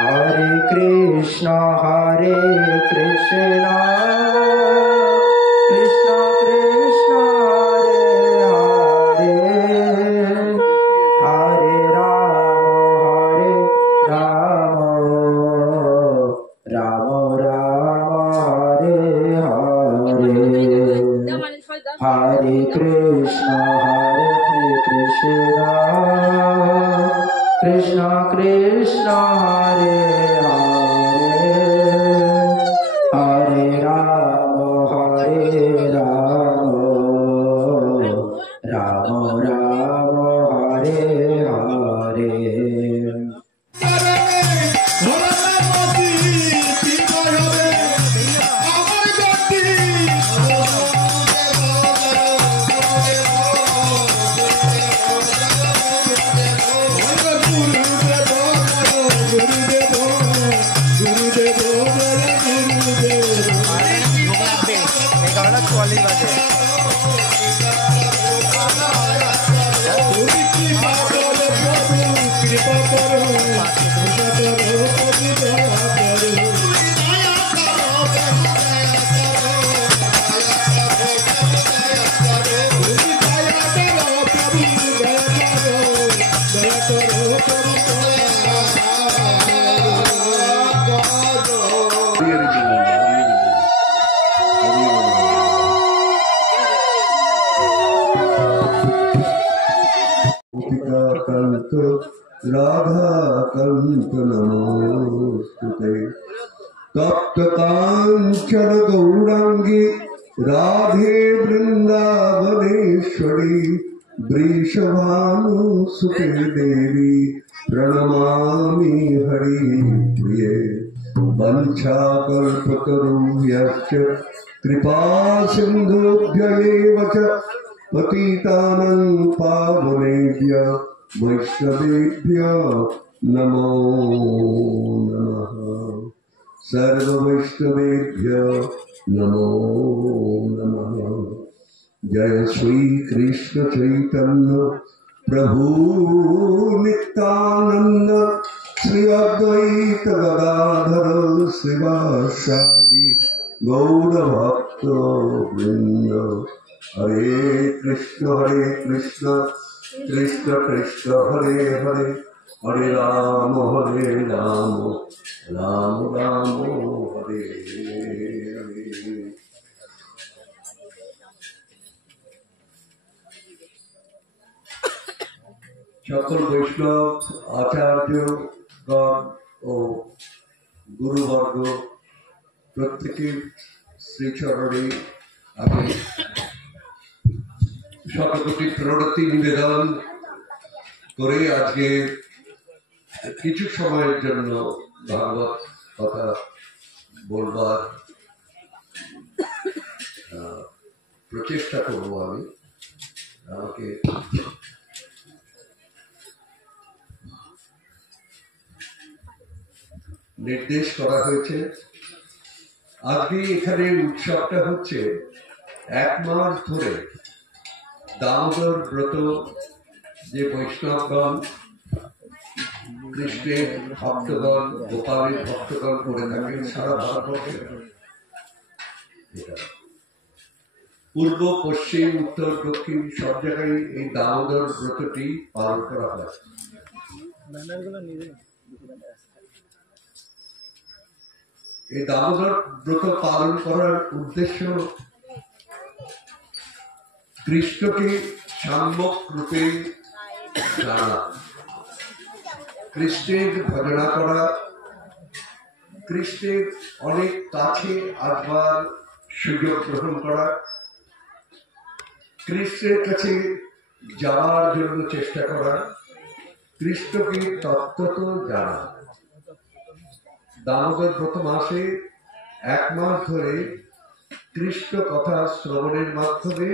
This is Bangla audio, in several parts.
Hare Krishna, Krishna Krishna, Hare Hare, Hare Rama, Rama Rama, Hare Hare. Hare Krishna, Krishna Krishna Krishna, Hare Hare, Hare Rama, Rama Rama, Hare Hare. Radha कंठ नमोस्तुते तप्त कांचन गौरांगी राधे वृंदावनेश्वरी वृषभानुसुते देवी प्रणमामि हरिप्रिये वंशाकल्पतरुभ्यश्च कृपा सिन्धुभ्य एव च पतितानं पावनेभ्यः वैष्णवेभ्यो नमो नमः। सर्ववैष्णवेभ्यो नमो नमः। जय श्री कृष्ण चैतन्य प्रभु नित्यानंद श्री अद्वैत गदाधर शिवासादि गौर भक्त वृंद। हरे कृष्ण कृष्ण कृष्ण हरे हरे, हरे राम राम राम हरे हरे। সকল বৈষ্ণব আচার্যগণ ও গুরুবর্গ প্রত্যেকের শ্রীচরণে আমি শতকোটি প্রণতি নিবেদন করে আজকে কিছু সময়ের জন্য ভাগবত কথা বলবার প্রচেষ্টা করব। আমি আমাকে নির্দেশ করা হয়েছে। আজকে এখানে উৎসবটা হচ্ছে 1 মাস ধরে দামোদর ব্রত যে বৈষ্ণবগণ কৃষ্ণের ভক্তগণ গোপালের ভক্তগণ করে থাকেন সারা ভারতবর্ষে, পূর্ব পশ্চিম উত্তর দক্ষিণ সব জায়গায় এই দামোদর ব্রতটি পালন করা হয়। এই দামোদর ব্রত পালন করার উদ্দেশ্য কৃষ্ণকে সাম্যক রূপে জানা, কৃষ্ণের ভজনা করা, কৃষ্ণের অনেক কাছে আসবার সুযোগ গ্রহণ করা, কৃষ্ণের কাছে যাওয়ার জন্য চেষ্টা করা, কৃষ্ণকে তত্ত্বত জানা। দামোদর ব্রত মাসে 1 মাস ধরে কৃষ্ণ কথা শ্রবণের মাধ্যমে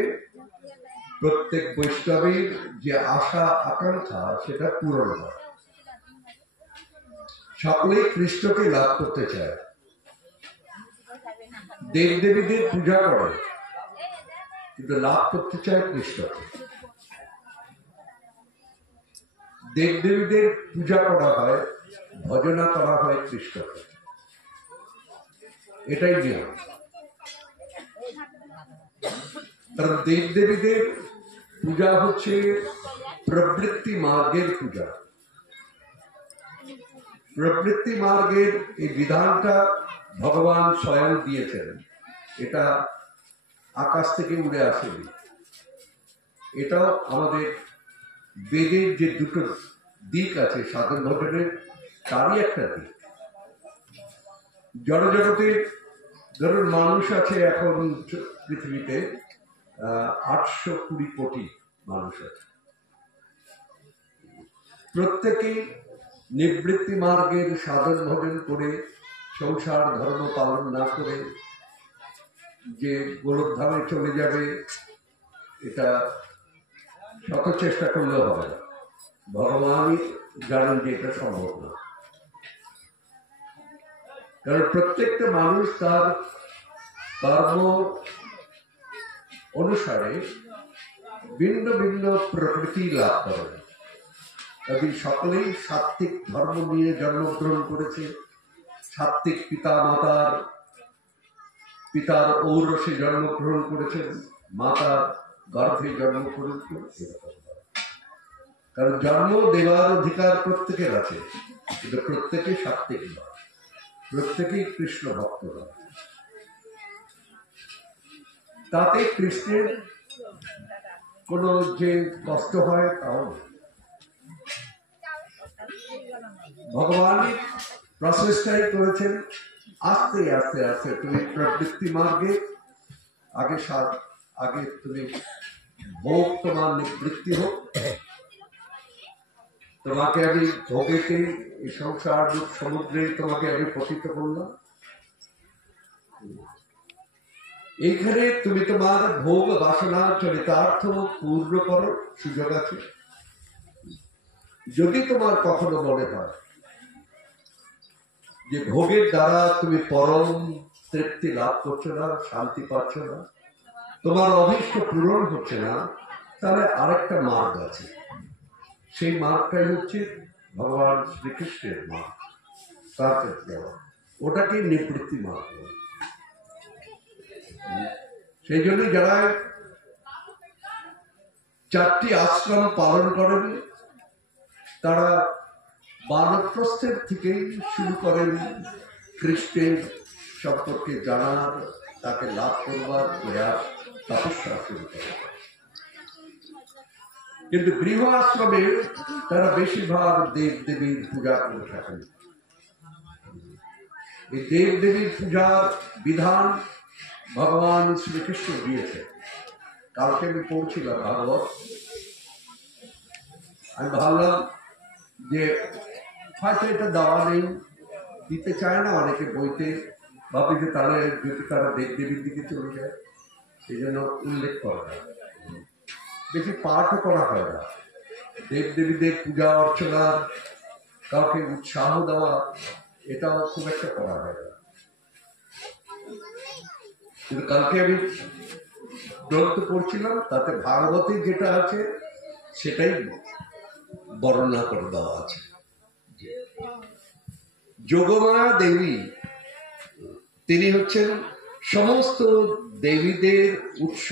প্রত্যেক বৈষ্ণবের যে আশা আকাঙ্ক্ষা সেটা পূরণ হয়। সকলেই কৃষ্ণকে লাভ করতে চায়, দেব দেবীদের পূজা করে, কিন্তু লাভ করতে চায় কৃষ্ণকে। দেব দেবীদের পূজা করা হয় ভজনা করা হয় কৃষ্ণকে, এটাই নিয়ম। কারণ দেব দেবীদের পূজা হচ্ছে প্রবৃত্তি মার্গের পূজা। প্রবৃত্তি মার্গের এই বিধানটা ভগবান স্বয়ং দিয়েছেন, এটা আকাশ থেকে উড়ে আসেনি। এটাও আমাদের বেদের যে দুটো দিক আছে সাধন ভজনের, তারই একটা দিক। জড়জগতে ধরুন মানুষ আছে এখন পৃথিবীতে 820 কোটি মানুষ আছে। প্রত্যেকেই নিবৃত্তি মার্গের সাধন ভজন করে সংসার ধর্ম পালন না করে যে গোলকধামে চলে যাবে, এটা শত চেষ্টা করলেও হবে না। ভগবানই জানেন যে এটা সম্ভব না। কারণ প্রত্যেকটা মানুষ তার কর্ম অনুসারে ভিন্ন ভিন্ন প্রকৃতি লাভ করে। তাদের সকলেই সাত্ত্বিক ধর্ম নিয়ে জন্মগ্রহণ করেছে, সাত্ত্বিক পিতার ঔরসে জন্মগ্রহণ করেছেন, মাতার গর্ভে জন্মগ্রহণ করেছে। কারণ জন্ম দেওয়ার অধিকার প্রত্যেকের আছে, কিন্তু প্রত্যেকে সাত্ত্বিক নয়, প্রত্যেকেই কৃষ্ণ ভক্ত নয়। তাতে কৃষ্ণের কোনো যে কষ্ট হয় তাও ভগবান প্রচেষ্টাই করেছেন আস্তে আস্তে আস্তে তুমি প্রবৃত্তি মার্গে আগে তুমি ভোগ তোমার নিবৃত্তি হোক, তোমাকে আমি ভোগেতে এই সংসার সমুদ্রে তোমাকে আমি পতিত করলাম। এইখানে তুমি তোমার ভোগ বাসনা চরিতার্থ পূর্ণ করো, সুযোগ আছে। যদি তোমার কখনো মনে হয় যে ভোগের দ্বারা তুমি পরম তৃপ্তি লাভ করছো না, শান্তি পাচ্ছ না, তোমার অভীষ্ট পূরণ হচ্ছে না, তাহলে আরেকটা মার্গ আছে। সেই মার্গটাই হচ্ছে ভগবান শ্রীকৃষ্ণের মার্গ, তার ক্ষেত্রে ওটাকে নিবৃত্তি মার্গ। সেই জন্য যারা 4টি আশ্রম পালন করেন তারা বানপ্রস্থের থেকেই শুরু করেন কৃষ্ণের সম্পর্কে জানার, তাকে লাভ করবার প্রয়াস, তপস্যা শুরু করেন। কিন্তু গৃহ আশ্রমে তারা বেশিরভাগ দেব দেবীর পূজা করে থাকেন। এই দেব দেবীর পূজার বিধান ভগবান শ্রীকৃষ্ণ দিয়েছে। কালকে আমি পড়ছিলাম ভাগবত, আমি ভাবলাম যে হয়তো এটা দেওয়া নেই, দিতে চায় না অনেকে বইতে, ভাবি যে তাহলে যদি তারা দেব দেবীর দিকে চলে যায়, সেই জন্য উল্লেখ করা হয়। বেশি পাঠও করা হয় না। দেব দেবীদের পূজা অর্চনা, কাউকে উৎসাহ দেওয়া, এটাও খুব একটা করা হয় না। কিন্তু কালকে আমি গ্রন্থ পড়ছিলাম, তাতে ভাগবতে যেটা আছে সেটাই বর্ণনা করে দেওয়া আছে। যোগমায়া দেবী তিনি হচ্ছেন সমস্ত দেবীদের উৎস।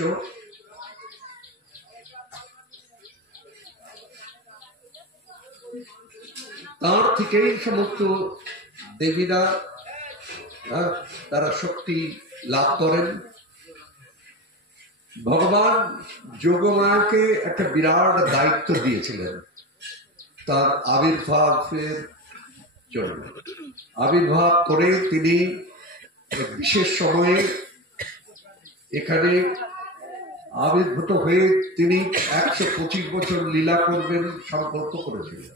তার থেকেই সমস্ত দেবীরা তারা শক্তি লাভ করেন। ভগবান যোগমায়াকে একটা বিরাট দায়িত্ব দিয়েছিলেন তার আবির্ভাবের জন্য। আবির্ভাব করে তিনি এক বিশেষ সময়ে এখানে আবির্ভূত হয়ে তিনি 125 বছর লীলা করবেন সংকল্প করেছিলেন।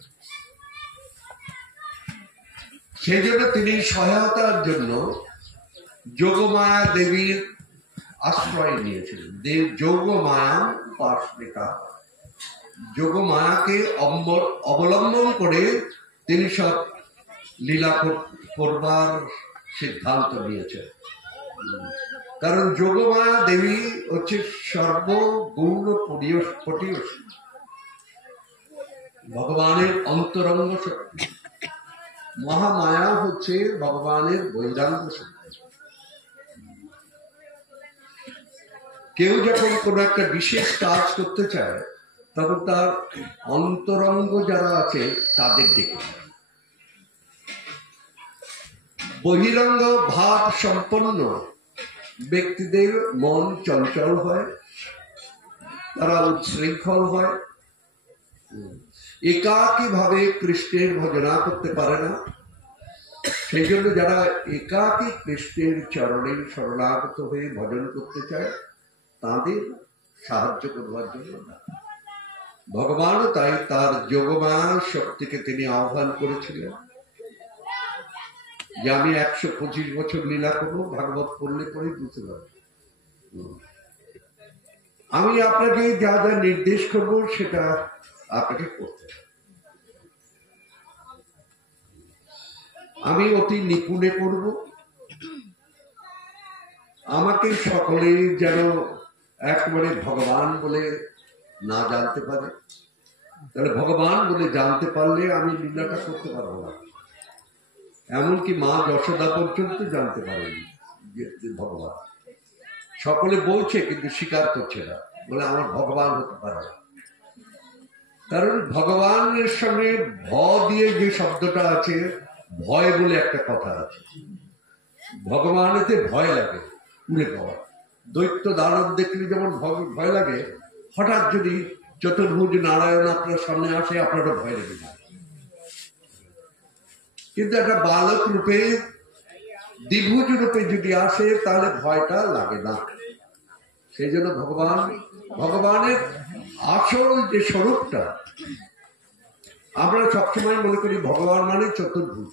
সেই জন্য তিনি সহায়তার জন্য যোগমায়া দেবীর আশ্রয় নিয়েছিলেন। যোগমায়া উপাসনিকা, যোগমায়াকে অবলম্বন করে তিনি সব লীলা করবার সিদ্ধান্ত নিয়েছেন। কারণ যোগমায়া দেবী হচ্ছে সর্বগৌণ পটীয়সী, ভগবানের অন্তরঙ্গ শক্তি। মহামায়া হচ্ছে ভগবানের বৈরাগ্য শক্তি। কেউ যখন কোনো একটা বিশেষ কাজ করতে চায় তখন তার অন্তরঙ্গ যারা আছে তাদের ডেকে, বহিরঙ্গ ভাব সম্পন্ন ব্যক্তিদের মন চঞ্চল হয়, তারা উচ্ছৃঙ্খল হয়, একাকী ভাবে কৃষ্ণের ভজনা করতে পারে না। সেই জন্য যারা একাকী কৃষ্ণের চরণে শরণাগত হয়ে ভজন করতে চায় তাদের সাহায্য করবার জন্য না, ভগবানও তাই তার যোগমায়া শক্তিকে তিনি আহ্বান করেছিলেন যে আমি 125 বছর লীলা করবো, ভাগবত পড়লে পরেই বুঝতে পারবো। আমি আপনাকে যা যা নির্দেশ করবো সেটা আপনাকে করতে হবে। আমি অতি নিপুণে করব, আমাকে সকলে যেন একেবারে ভগবান বলে না জানতে পারে। তাহলে ভগবান বলে জানতে পারলে আমি লীলাটা করতে পারবো না। এমনকি মা যশোদা পর্যন্ত জানতে পারেনি যে ভগবান। সকলে বলছে কিন্তু স্বীকার করছে না, বলে আমার ভগবান হতে পারে না। কারণ ভগবানের সঙ্গে ভ দিয়ে যে শব্দটা আছে, ভয় বলে একটা কথা আছে। ভগবানেতে ভয় লাগে, উড়ে পাওয়া। দৈত্য দানব দেখলে যেমন ভয় লাগে, হঠাৎ যদি চতুর্ভুজ নারায়ণ আপনার সামনে আসে আপনারও ভয় লেগে যায়। কিন্তু একটা বালক রূপে, দ্বিভুজ রূপে যদি আসে তাহলে ভয়টা লাগে না। সেই জন্য ভগবানের আসল যে স্বরূপটা, আমরা সবসময় মনে করি ভগবান মানে চতুর্ভুজ।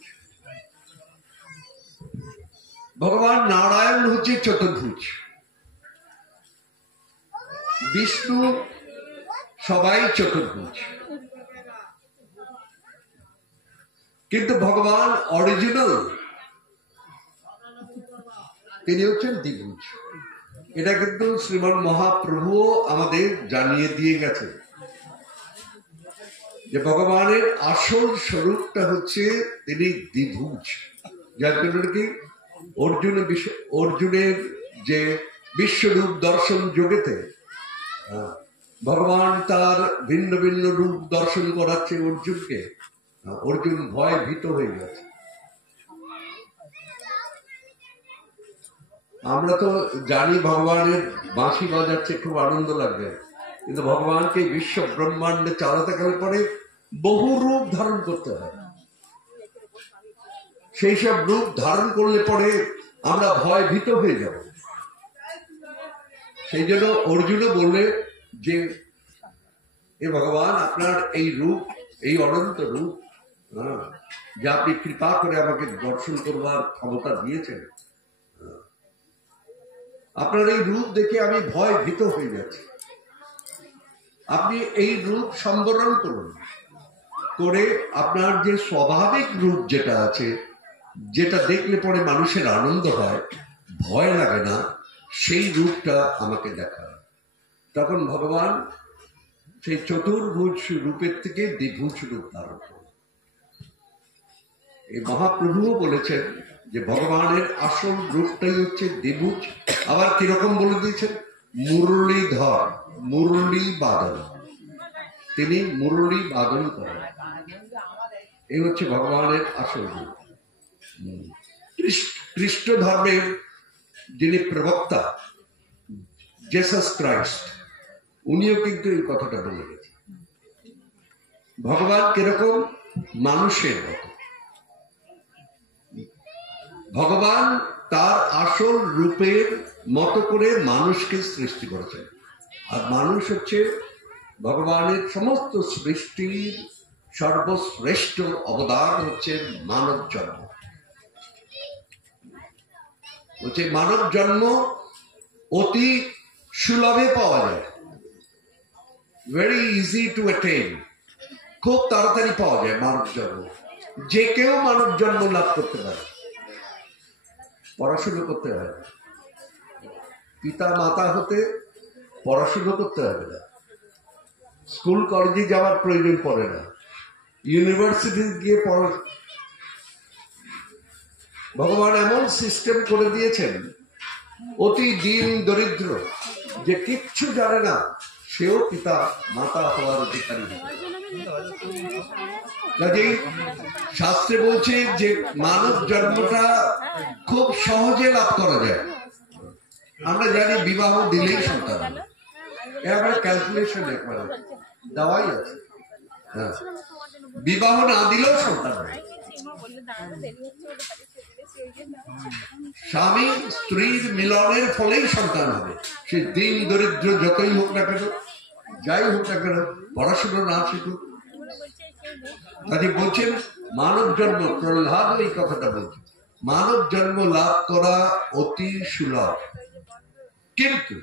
ভগবান নারায়ণ হচ্ছে চতুর্ভুজ, বিষ্ণু সবাই চতুর্ভুজ, কিন্তু ভগবান অরিজিনাল তিনি হচ্ছেন দ্বিভুজ। এটা কিন্তু শ্রীমান মহাপ্রভুও আমাদের জানিয়ে দিয়ে গেছে যে ভগবানের আসল স্বরূপটা হচ্ছে তিনি দ্বিভুজ। যার জন্য কি অর্জুনের যে বিশ্বরূপ দর্শন যোগেতে ভগবান তার ভিন্ন ভিন্ন রূপ দর্শন করাচ্ছে অর্জুনকে, অর্জুন ভয় ভীত হয়ে গেছে। আমরা তো জানি ভগবানের বাঁশি বাজাচ্ছে, খুব আনন্দ লাগবে, কিন্তু ভগবানকে বিশ্ব ব্রহ্মাণ্ডে চালাতে গেলে পরে বহু রূপ ধারণ করতে হয়। সেই সব রূপ ধারণ করলে পরে আমরা ভয় ভীত হয়ে যাব। সেই জন্য অর্জুনও বললে যে এ ভগবান আপনার এই রূপ, এই অনন্ত রূপ যা আপনি কৃপা করে আমাকে দর্শন করবার ক্ষমতা দিয়েছেন, আপনার এই রূপ দেখে আমি ভয় ভীত হয়ে যাচ্ছি। আপনি এই রূপ সম্বরণ করুন, করে আপনার যে স্বাভাবিক রূপ যেটা আছে, যেটা দেখলে পরে মানুষের আনন্দ হয়, ভয় লাগে না, সেই রূপটা আমাকে দেখান। তখন ভগবান সেই চতুর্ভুজ রূপের থেকে দ্বিভুজ রূপ ধারণ করেন। এই মহাপ্রভুও বলেছেন যে ভগবানের আসল রূপটাই হচ্ছে দ্বিভুজ। আবার কিরকম বলে দিয়েছেন, মুরলীধর, মুরলী বাদন, তিনি মুরলী বাদন করেন। এই হচ্ছে ভগবানের আসল রূপ। খ্রিস্ট ধর্মের যিনি প্রবক্তা জেসাস ক্রাইস্ট, উনিও কিন্তু এই কথাটা বলে গেছেন। ভগবান কিরকম, মানুষের মতো। ভগবান তার আসল রূপের মতো করে মানুষকে সৃষ্টি করেছেন। আর মানুষ হচ্ছে ভগবানের সমস্ত সৃষ্টির সর্বশ্রেষ্ঠ অবদান, হচ্ছে মানব জন্ম। হচ্ছে মানব জন্ম অতি সুলভে পাওয়া যায়, ভেরি ইজি টু অ্যাটেইন, খুব তাড়াতাড়ি পাওয়া যায় মানব জন্ম। যে কেউ মানব জন্ম লাভ করতে পারে, পড়াশুনো করতে হয় না, পিতা মাতা হতে পড়াশুনো করতে হবে না, স্কুল কলেজে যাওয়ার প্রয়োজন পড়ে না, ইউনিভার্সিটি গিয়ে ভগবান এমন সিস্টেম করে দিয়েছেন, অতি দিন দরিদ্র যে কিচ্ছু জানে না সেও পিতা মাতা হওয়ার অধিকারী। কাজেই শাস্ত্রে বলছে যে মানব জন্মটা খুব সহজে লাভ করা যায়। আমরা জানি বিবাহ দিলেই সন্তান, এবারে ক্যালকুলেশন একবারে দেওয়াই আছে। হ্যাঁ, বিবাহ না দিলেও সন্তান হবে। স্বামী স্ত্রীর মিলনের ফলেই সন্তান হবে। সে দিন দরিদ্র যতই হোক না কেন, যাই হোক না কেন, পড়াশোনা না শিখুক। কাজে বলছেন মানব জন্ম, প্রহ্লাদ এই কথাটা বলছেন, মানব জন্ম লাভ করা অতি সুলভ, কিন্তু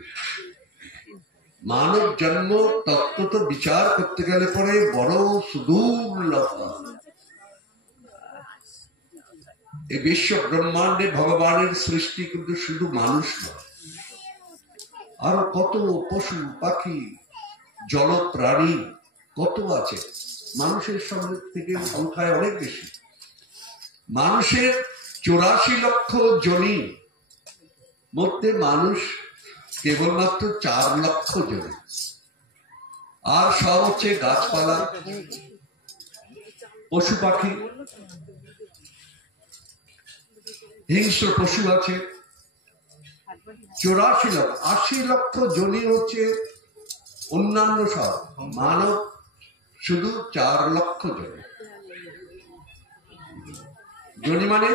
মানব জন্ম তত্ত্বত বিচার করতে গেলে পরে বড় সুদূর্লভ। এই বিশ্ব ব্রহ্মাণ্ডে ভগবানের সৃষ্টি কিন্তু শুধু মানুষ নয়, আরো কত পশু পাখি জল প্রাণী কত আছে। মানুষের সঙ্গে থেকে সংখ্যায় অনেক বেশি। মানুষের 84 লক্ষ জনি মধ্যে মানুষ কেবলমাত্র 4 লক্ষ জনি, আর সব হচ্ছে গাছপালা, পশু পাখি, হিংস্র পশু আছে। 84 লক্ষ, 80 লক্ষ জনি হচ্ছে অন্যান্য সব, মানব শুধু 4 লক্ষ জনি। জনি মানে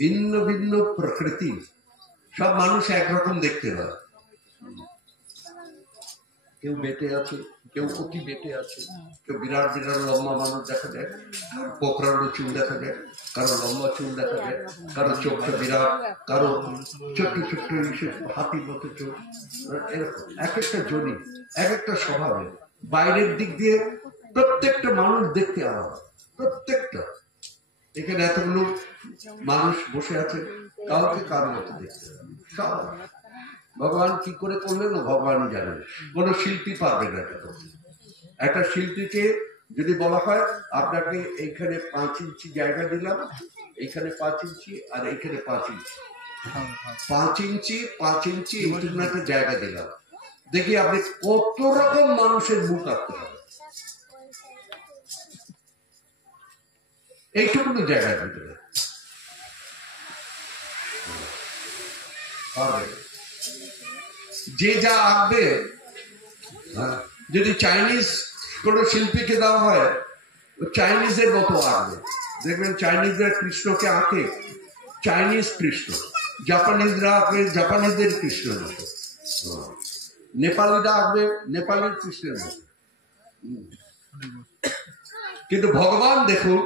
ভিন্ন ভিন্ন প্রকৃতি, সব মানুষ একরকম দেখতে পায়। কেউ বেটে আছে, কেউ অতি বেটে আছে, কেউ বিরাট বিরাট লম্বা মানুষ দেখা যায়, কোকড়ানো চুল দেখা যায়, কারো লম্বা চুল দেখা যায়, কারো চোখটা বিরাট, কারো ছোট্ট ছোট্ট হাতির মতো চোখ। এরকম এক একটা জনি, এক একটা স্বভাবে। বাইরের দিক দিয়ে প্রত্যেকটা মানুষ দেখতে আলাদা, প্রত্যেকটা। এখানে এতগুলো মানুষ বসে আছে, কাউকে কারো মতো দেখতে সব। ভগবান কি করে করলেন ভগবানই জানেন, কোন শিল্পী পারবে না। একটা শিল্পীকে যদি বলা হয় আপনাকে এইখানে 5 ইঞ্চি জায়গা দিলাম, এইখানে 5 ইঞ্চি আর এইখানে 5 ইঞ্চি, 5 ইঞ্চি 5 ইঞ্চি এইটুকু একটা জায়গা দিলাম, দেখি আপনি কত রকম মানুষের মুখ আঁকতে পারেন এইটুকু জায়গার ভিতরে। যে যা আঁকবে, যদি চাইনিজ কোন শিল্পীকে দেওয়া হয় চাইনিজের মতো আঁকবে। দেখবেন চাইনিজরা কৃষ্ণকে আঁকে চাইনিজ কৃষ্ণ, জাপানিজরা আঁকবে জাপানিজদের কৃষ্ণের মতো, নেপালিরা আঁকবে নেপালের কৃষ্ণের মতো। কিন্তু ভগবান দেখুন,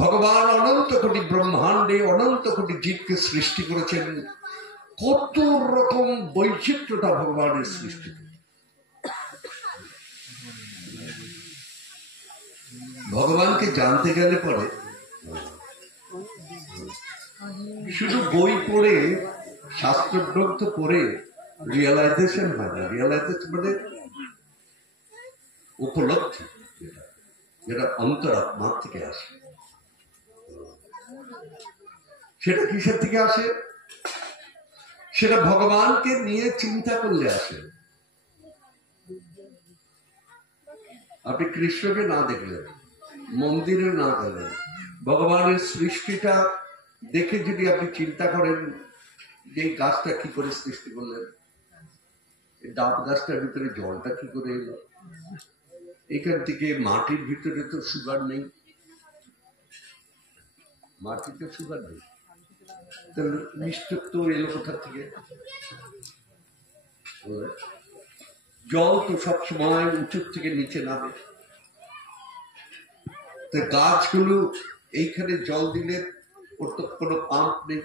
ভগবান অনন্ত কোটি ব্রহ্মাণ্ডে অনন্ত কোটি জীবকে সৃষ্টি করেছেন, কত রকম বৈচিত্র্যতা ভগবানের সৃষ্টি। ভগবানকে জানতে গেলে পরে শুধু বই পড়ে শাস্ত্র গ্রন্থ পড়ে রিয়েলাইজেশন হয় না। রিয়েলাইজেশন মানে উপলব্ধি, যেটা অন্তরাত্মা থেকে আসে। সেটা কিসের থেকে আসে? সেটা ভগবানকে নিয়ে চিন্তা করলে আসে। আপনি কৃষ্ণকে না দেখলেন, মন্দিরে না গেলেন, ভগবানের সৃষ্টিটা দেখে যদি আপনি চিন্তা করেন যে এই গাছটা কি করে সৃষ্টি করলেন, ডাব গাছটার ভিতরে জলটা কি করে এলো, এখান থেকে মাটির ভিতরে তো সুগার নেই, মাটিতে সুগার নেই, তাহলে মিষ্টত্ব এলো কোথা থেকে? জল তো সবসময় উঁচু থেকে নিচে নামে। গাছগুলো এইখানে জল দিলে ওর তো কোনো পাম্প নেই,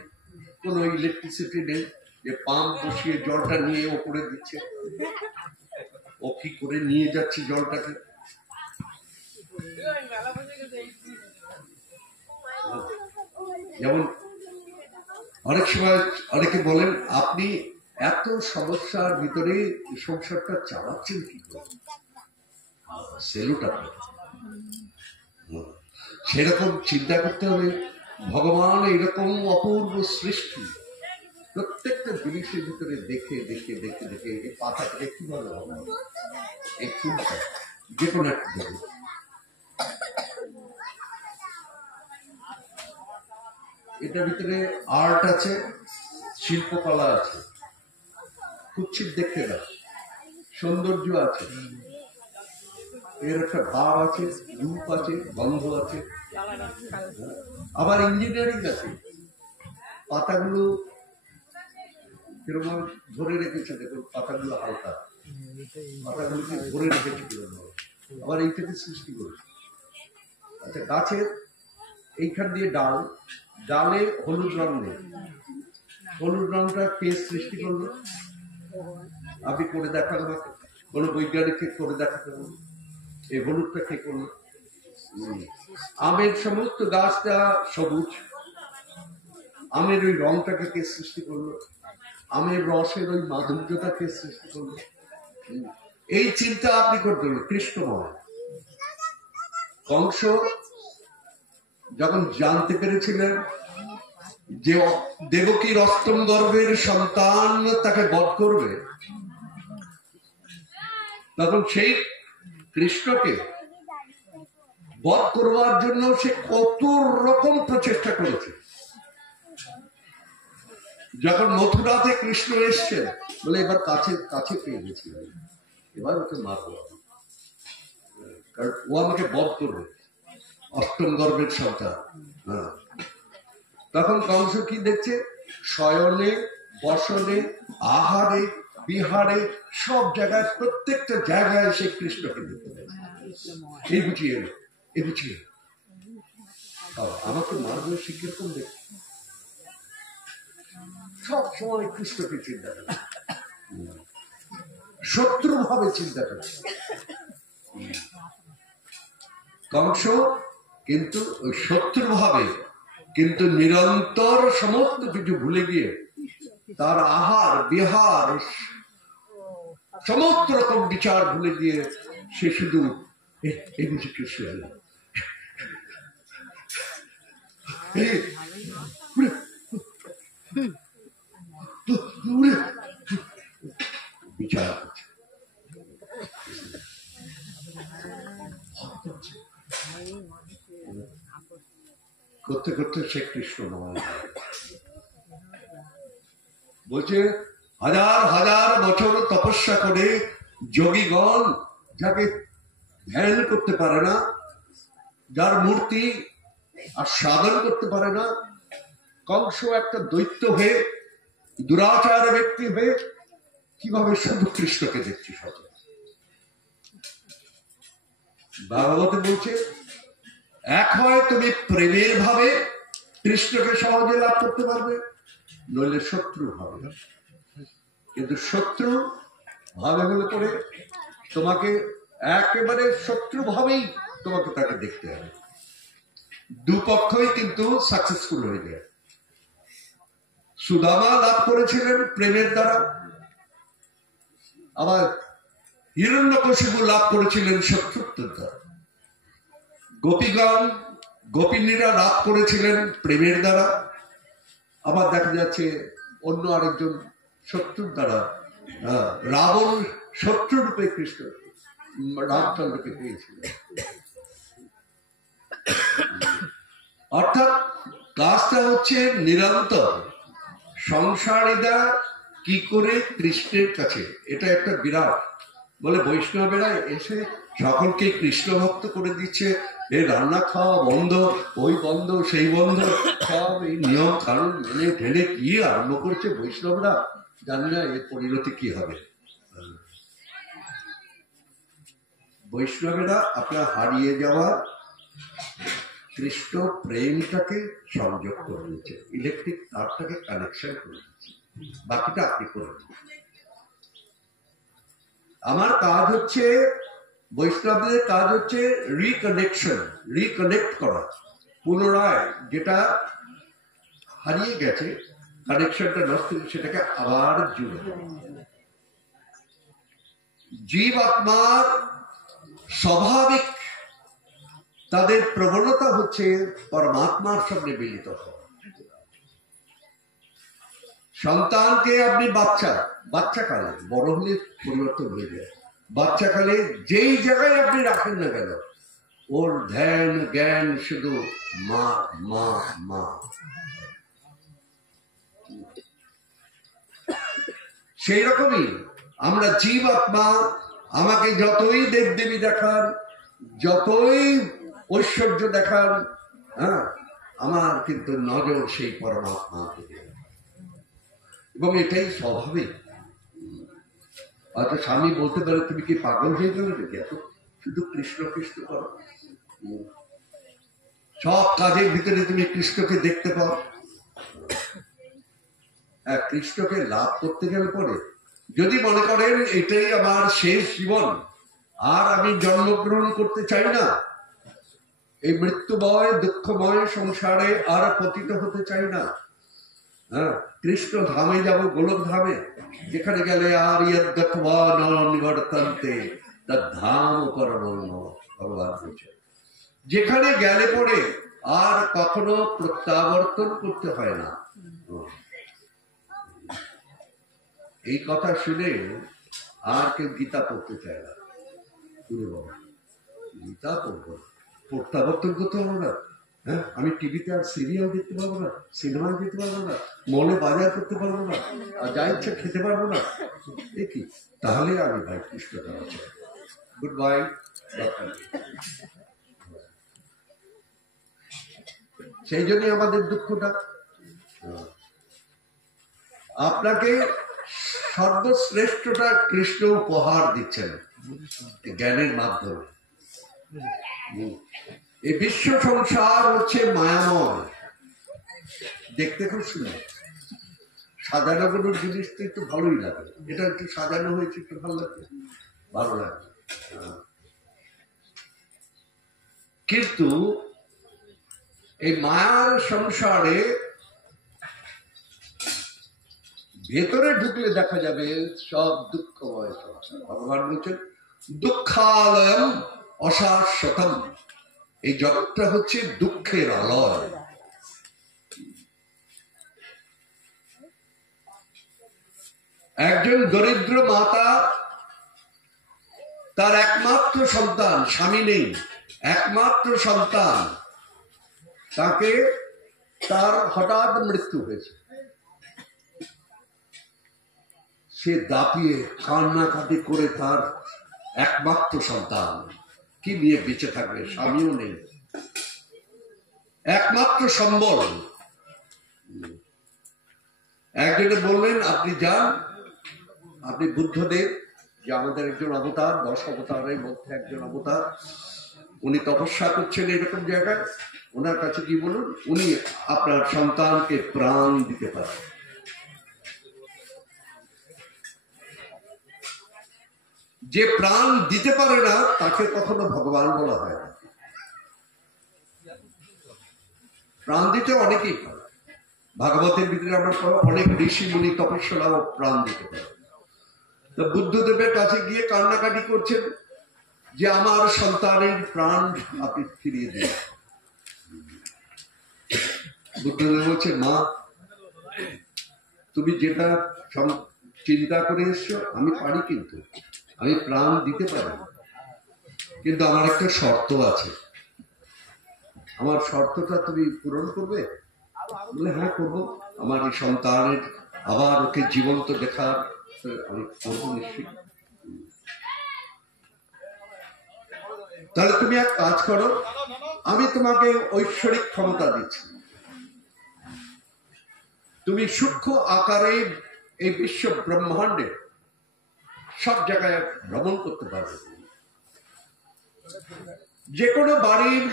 কোনো ইলেকট্রিসিটি নেই যে পাম্প বসিয়ে জলটা নিয়ে ওপরে দিচ্ছে। ও কি করে নিয়ে যাচ্ছে জলটাকে? যেমন অনেক সময় অনেকে বলেন আপনি এত সমস্যার ভিতরে সংসারটা চালাচ্ছেন কি করে? সেলুটা সেরকম চিন্তা করতে হবে ভগবান এরকম অপূর্ব সৃষ্টি, প্রত্যেকটা জিনিসের ভিতরে দেখে দেখে দেখে দেখে এই পাতাটাকে কিভাবে হবে, এই ফুলটা যে কোনো একটা দেবে। এটার ভিতরে আর্ট আছে, শিল্পকলা আছে, কুচ্ছিত দেখতে দাও, সৌন্দর্য আছে, এর একটা ভাব আছে, রূপ আছে, গন্ধ আছে, আবার ইঞ্জিনিয়ারিং আছে। পাতাগুলো কিরকম ধরে রেখেছে, দেখুন পাতাগুলো হালকা, পাতাগুলোকে ধরে রেখেছে কিরকম, আবার এই থেকে সৃষ্টি করেছে। আচ্ছা, গাছের এইখান দিয়ে ডাল, ডালে হলুদ রং নেই, হলুদ রংটা কে সৃষ্টি করলো? আপনি করে দেখান, কোন বৈজ্ঞানিককে করে দেখাতে হবে, এই হলুদটা কে করলো? আমের সমস্ত গাছটা সবুজ, আমের ওই রংটাকে কে সৃষ্টি করলো? আমের রসের ওই মাধুর্যটা কে সৃষ্টি করলো? এই চিন্তা আপনি করতে হবে কৃষ্ণময়। কংস যখন জানতে পেরেছিলেন যে দেবকীর অষ্টম গর্ভের সন্তান তাকে বধ করবে, তখন সেই কৃষ্ণকে বধ করবার জন্য সে কত রকম প্রচেষ্টা করেছে। যখন মথুরাতে কৃষ্ণ এসছেন, বলে এবার কাছে কাছে পেয়ে গেছি, এবার ওকে মারবো, কারণ ও আমাকে বধ করবে, অষ্টম গর্ভের সন্তান। তখন কংস কি দেখছে? শয়নে, বসনে, আহারে, বিহারে, সব জায়গায়, প্রত্যেকটা জায়গায় সে কৃষ্ণকে দেখতে পায়। এই বুঝিয়ে এলো, এই বুঝিয়ে আমাকে মারবে, সে কিরকম দেখে সব সময় কৃষ্ণকে চিন্তা করে, শত্রু ভাবে চিন্তা করছে কংস, কিন্তু ওই শত্রু ভাবে, কিন্তু নিরন্তর সমস্ত কিছু ভুলে গিয়ে তার আহার বিহার সমস্ত রকম বিচার ভুলে গিয়ে সে শুধু এই বুঝি কৃষ্ণ এলো, বিচার করতে করতে সে কৃষ্ণ বলছে, হাজার হাজার বছর তপস্যা করে যোগীগণ যাকে ধ্যান করতে পারে না, যার মূর্তি আর সাধন করতে পারে না, কংস একটা দৈত্য হয়ে, দুরাচার ব্যক্তি হয়ে কিভাবে শুধু কৃষ্ণকে দেখছি সচেতন। ভাগবতে বলছে, এক হয় তুমি প্রেমের ভাবে কৃষ্ণকে সহজে লাভ করতে পারবে, নইলে শত্রু ভাবে। কিন্তু শত্রু ভাবে হলে পরে তোমাকে একেবারে শত্রু ভাবেই তোমাকে তাকে দেখতে হবে। দুপক্ষই কিন্তু সাকসেসফুল হয়ে যায়। সুদামা লাভ করেছিলেন প্রেমের দ্বারা, আবার হিরণ্যকশিপু লাভ করেছিলেন শত্রুত্বের দ্বারা। গোপীগণ গোপিনীরা লাভ করেছিলেন প্রেমের দ্বারা, আবার দেখা যাচ্ছে অন্য আরেকজন শত্রুর দ্বারা। রাবণ শত্রু রূপে কৃষ্ণ রামচন্দ্রকে পেয়েছিলেন। অর্থাৎ কাজটা হচ্ছে নিরন্তর সংসারীরা কি করে কৃষ্ণের কাছে, এটা একটা বিরাট, বলে বৈষ্ণবেরা এসে সকলকে কৃষ্ণ ভক্ত করে দিচ্ছে, এই রান্না খাওয়া বন্ধ, ওই বন্ধ, সেই বন্ধ, সব এই নিয়ম কারণ মেনে ঢেলে কি আরম্ভ করছে বৈষ্ণবরা, জানি না এর পরিণতি কি হবে। বৈষ্ণবেরা আপনার হারিয়ে যাওয়া কৃষ্ণ প্রেমটাকে সংযোগ করে দিচ্ছে, ইলেকট্রিক তারটাকে কানেকশন করে দিচ্ছে, বাকিটা আপনি করে দিন। আমার কাজ হচ্ছে, বৈষ্ণবদের কাজ হচ্ছে রিকানেকশন, রিকানেক্ট করা, পুনরায় যেটা হারিয়ে গেছে, কানেকশনটা নষ্ট, সেটাকে আবার জুড়ে দেওয়া। জীব আত্মার স্বাভাবিক তাদের প্রবণতা হচ্ছে পরমাত্মার সঙ্গে মিলিত হওয়া। সন্তানকে আপনি বাচ্চাকালে, বড় হলে পরিবর্তন হয়ে যায়, বাচ্চাকালে যেই জায়গায় আপনি রাখেন না কেন, ওর ধ্যান জ্ঞান শুধু মা মা মা। সেই রকমই আমরা জীব আত্মা, আমাকে যতই দেবদেবী দেখান, যতই ঐশ্বর্য দেখান, হ্যাঁ, আমার কিন্তু নজর সেই পরমাত্মা থেকে, এবং এটাই স্বাভাবিক। হয়তো স্বামী বলতে পারে, তুমি কি পাগল হয়ে গেলে নাকি, এত শুধু কৃষ্ণ কৃষ্ণ করো, সব কাজের ভিতরে তুমি কৃষ্ণকে দেখতে পাও। কৃষ্ণকে লাভ করতে গেলে পরে যদি মনে করেন এটাই আমার শেষ জীবন, আর আমি জন্মগ্রহণ করতে চাই না, এই মৃত্যুময় দুঃখময় সংসারে আর পতিত হতে চাই না, হ্যাঁ, কৃষ্ণ ধামে যাব, গোলক ধামে, যেখানে গেলে আর নিবর্তন্তে ধাম করণ, ভগবান বলছে, যেখানে গেলে পরে আর কখনো প্রত্যাবর্তন করতে হয় না। এই কথা শুনে আর কেউ গীতা পড়তে চায় না। গীতা পড়বো, প্রত্যাবর্তন করতে পারবো না, হ্যাঁ, আমি টিভিতে আর সিরিয়াল দেখতে পারবো না, সিনেমা দেখতে পারবো না, মলে বাজার করতে পারবো না, আর যা ইচ্ছা খেতে পারবো না, দেখি তাহলে আমি ভাই কৃষ্ণ দেওয়া চাই। Good bye. সেই জন্যই আমাদের দুঃখটা। আপনাকে সর্বশ্রেষ্ঠটা কৃষ্ণ উপহার দিচ্ছেন জ্ঞানের মাধ্যমে। এই বিশ্ব সংসার হচ্ছে মায়াময়, দেখতে খুব সুন্দর, সাজানো কোনো জিনিস তো একটু ভালোই লাগে, এটা একটু সাজানো হয়েছে, একটু ভালো লাগে, ভালো লাগে, কিন্তু এই মায়ার সংসারে ভেতরে ঢুকলে দেখা যাবে সব দুঃখময় সংসার। ভগবান বলছেন দুঃখালয়ম অশাশ্বতম, এই জগৎটা হচ্ছে দুঃখের আলয়। একজন দরিদ্র মাতা, তার একমাত্র সন্তান, স্বামী নেই, একমাত্র সন্তান, তাকে তার হঠাৎ মৃত্যু হয়েছে, সে দাপিয়ে কান্নাকাটি করে তার একমাত্র সন্তান কি নিয়ে বেঁচে থাকবে, স্বামীও নেই, একমাত্র সম্বল। একজনে বললেন, আপনি যান, আপনি বুদ্ধদেব, যে আমাদের একজন অবতার, 10 অবতারের মধ্যে একজন অবতার, উনি তপস্যা করছেন এরকম জায়গায়, ওনার কাছে কি বলুন, উনি আপনার সন্তানকে প্রাণ দিতে পারেন। যে প্রাণ দিতে পারে না তাকে কখনো ভগবান বলা হয় না। প্রাণ দিতে অনেকেই পারে, ভাগবতের ভিতরে আমরা অনেক ঋষি মুনি তপস্যারাও প্রাণ দিতে পারে। তো বুদ্ধদেবের কাছে গিয়ে কান্নাকাটি করছেন যে আমার সন্তানের প্রাণ আপনি ফিরিয়ে দিন। বুদ্ধদেব বলছে, মা তুমি যেটা চিন্তা করে এসছো আমি পারি, কিন্তু আমি প্রাণ দিতে পারি, কিন্তু আমার একটা শর্ত আছে, আমার শর্তটা তুমি পূরণ করবে? বলে হ্যাঁ করবো, আমার এই সন্তানের আবার ওকে জীবন্ত দেখার আমি করবো নিশ্চয়ই। তাহলে তুমি এক কাজ করো, আমি তোমাকে ঐশ্বরিক ক্ষমতা দিচ্ছি, তুমি সূক্ষ্ম আকারে এই বিশ্ব ব্রহ্মাণ্ডে সব জায়গায় ভ্রমণ করতে পারবে, যে কোনো বাড়ির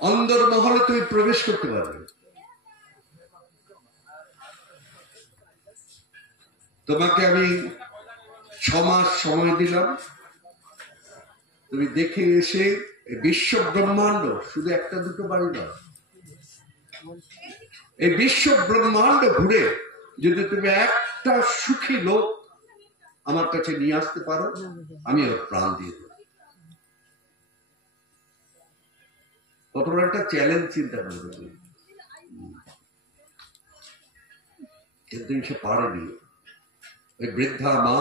অন্দরমহলে তুমি প্রবেশ করতে পারবে। তোমাকে আমি 6 মাস সময় দিলাম, তুমি দেখে এসে এই বিশ্ব ব্রহ্মাণ্ড, শুধু একটা দুটো বাড়ি নয়, এই বিশ্ব ব্রহ্মাণ্ড ঘুরে যদি তুমি একটা সুখী লোক আমার কাছে নিয়ে আসতে পারো, আমি ওর প্রাণ দিয়ে দেব। কত বড় একটা চ্যালেঞ্জ চিন্তা করবে, কিন্তু সে পারেনি। ওই বৃদ্ধা মা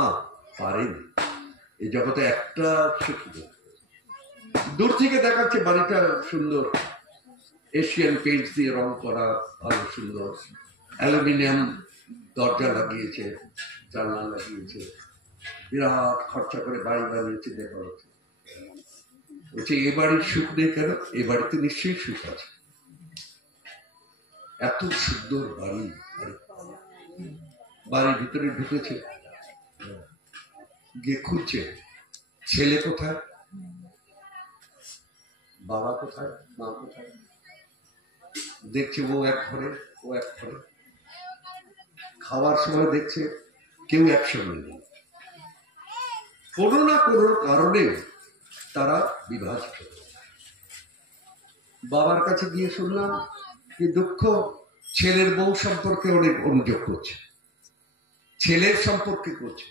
পারেনি। এই জগতে একটা সুখী নেই। দূর থেকে দেখাচ্ছে বাড়িটা সুন্দর, এশিয়ান পেইন্ট দিয়ে রং করা, ভালো সুন্দর, অ্যালুমিনিয়াম দরজা লাগিয়েছে, জানলা লাগিয়েছে, বিরাট খরচা করে বাড়ি বানিয়েছে। দেখা হচ্ছে বলছে এ বাড়ির সুখ নেই কেন? এ বাড়িতে নিশ্চয়ই সুখ আছে। এত সুন্দর বাড়ি, বাড়ির ভিতরে ঢুকেছে, গিয়ে খুঁজছে ছেলে কোথায়, বাবা কোথায়, মা কোথায়। দেখছে ও এক ঘরে, ও এক ঘরে। খাওয়ার সময় দেখছে কেউ একসঙ্গে নেই, কোনো না কোনো কারণে তারা বিভাজিত। বাবার কাছে গিয়ে শুনলাম কি দুঃখ, ছেলের বউ সম্পর্কে অনেক অনুযোগ করছে, ছেলের সম্পর্কে করছে।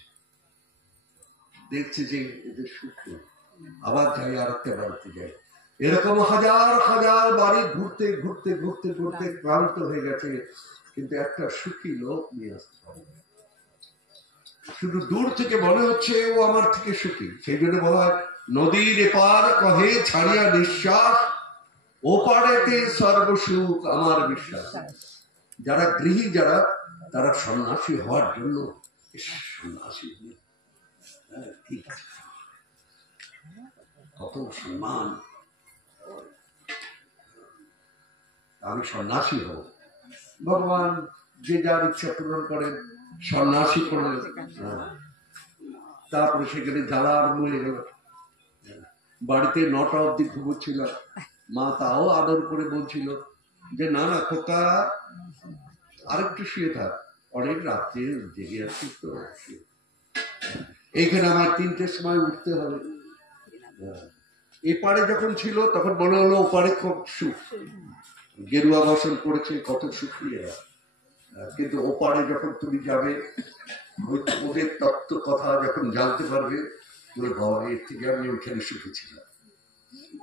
দেখছে যে এদের সুখ নেই, আবার যাই আর একটা বাড়িতে যাই। এরকম হাজার হাজার বাড়ি ঘুরতে ঘুরতে ঘুরতে ঘুরতে ক্লান্ত হয়ে গেছে, কিন্তু একটা সুখী লোক নিয়ে আসতে পারে। শুধু দূর থেকে মনে হচ্ছে ও আমার থেকে সুখী। সেই জন্য বলা হয় নদীর এপার কহে ছাড়িয়া নিঃশ্বাস, ওপারেতে সর্বসুখ আমার বিশ্বাস। যারা গৃহী, যারা তারা সন্ন্যাসী হওয়ার জন্য সন্ন্যাসী ঠিক আছে, কত সম্মান, আমি সন্ন্যাসী হব। ভগবান যে যার ইচ্ছা পূরণ করেন, সন্ন্যাসী করলেন। তারপরে সেখানে জ্বালা আরম্ভ হয়ে গেল। বাড়িতে 9টা অব্দি ঘুমোচ্ছিল, মা তাও আদর করে বলছিল যে না না খোকা আরেকটু শুয়ে থাক, অনেক রাত্রে জেগে আসছি তো, এইখানে আমার 3টের সময় উঠতে হবে। এপারে যখন ছিল তখন মনে হলো ওপারে খুব সুখ, গেরুয়া বসন করেছে, কত সুখী এরা। কিন্তু ওপারে যখন তুমি যাবে, ওদের তত্ত্ব কথা যখন জানতে পারবে, বাবা এর থেকে আমি ওইখানে সুখী ছিলাম।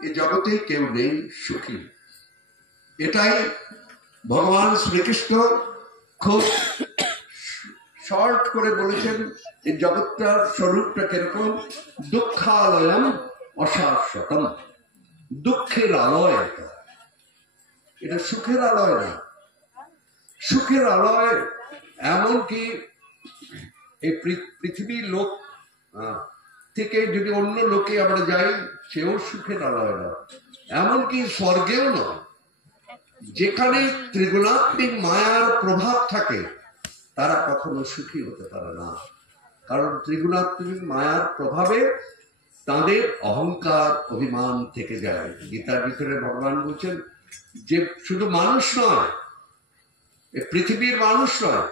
এই জগতে কেউ নেই সুখী। এটাই ভগবান শ্রীকৃষ্ণ খুব শর্ট করে বলেছেন। এই জগৎটার স্বরূপটা কিরকম, দুঃখালয়ম অশাশ্বতম, দুঃখের আলয়। এটা সুখের আলয় না। সুখের আলয় এমনকি এই পৃথিবীর লোক থেকে যদি অন্য লোকে আমরা যাই, সেও সুখের আলয় না। এমনকি স্বর্গেও নয়। যেখানে ত্রিগুণাত্মিক মায়ার প্রভাব থাকে, তারা কখনো সুখী হতে পারে না। কারণ ত্রিগুণাত্মিক মায়ার প্রভাবে তাদের অহংকার অভিমান থেকে যায়। গীতার ভিতরে ভগবান বলছেন যে শুধু মানুষ নয়, পৃথিবীর মানুষ নয়,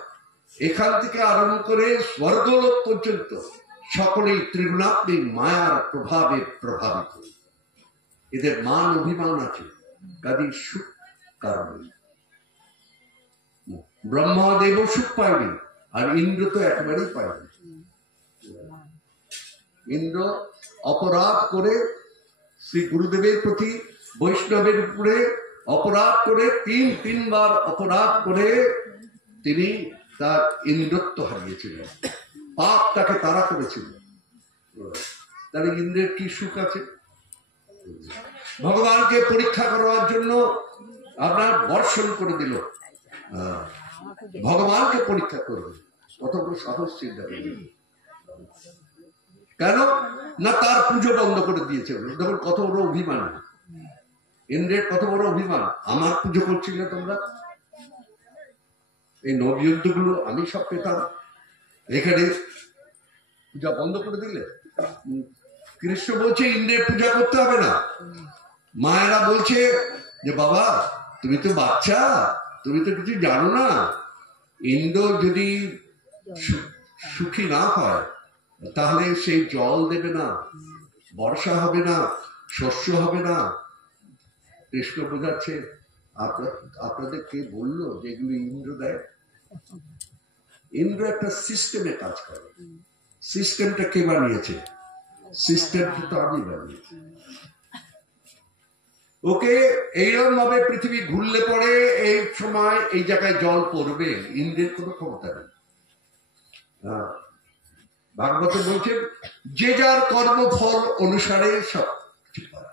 এখান থেকে আরম্ভ করে স্বর্গলোক পর্যন্ত সকলেই ত্রিগুণাত্মিক মায়ার প্রভাবে প্রভাবিত। এদের মান অভিমান আছে, কাজেই সুখ কারণ। ব্রহ্মদেব সুখ পায়নি, আর ইন্দ্র তো একেবারেই পায়নি। ইন্দ্র অপরাধ করে শ্রী গুরুদেবের প্রতি, বৈষ্ণবের উপরে অপরাধ করে, তিনবার অপরাধ করে তিনি তার ইন্দ্রত্ব হারিয়েছিলেন। পাপ তাকে তাড়া করেছিল। তাহলে ইন্দ্রের কি সুখ আছে? ভগবানকে পরীক্ষা করার জন্য আপনার বর্ষণ করে দিল। ভগবানকে পরীক্ষা করবে, কত বড় সাহস চিন্তা করবে। কেন না তার পুজো বন্ধ করে দিয়েছে। দেখুন কত বড় অভিমান, ইন্দ্রের কত বড় অভিমান। আমার পুজো করছিলে তোমরা, এই নবযুদ্ধ গুলো আমি সব পেতাম, এখানে পূজা বন্ধ করে দিলে। কৃষ্ণ বলছে ইন্দ্রের পূজা করতে হবে না। মায়েরা বলছে যে বাবা তুমি তো বাচ্চা, তুমি তো কিছু জানো না। ইন্দ্র যদি সুখী না হয় তাহলে সেই জল দেবে না, বর্ষা হবে না, শস্য হবে না। কৃষ্ণ বোঝাচ্ছে আপনাদের কে বললো যেগুলো ইন্দ্র দেয়? ইন্দ্র একটা সিস্টেমে কাজ করে। সিস্টেমটা কে বানিয়েছে? সিস্টেমটা তো আমি বানিয়েছি। ওকে এইরকম ভাবে পৃথিবী ঘুরলে পরে এই সময় এই জায়গায় জল পড়বে, ইন্দ্রের কোনো ক্ষমতা নেই। ভাগবতে বলছেন যে যার কর্মফল অনুসারে সব কিছু পায়।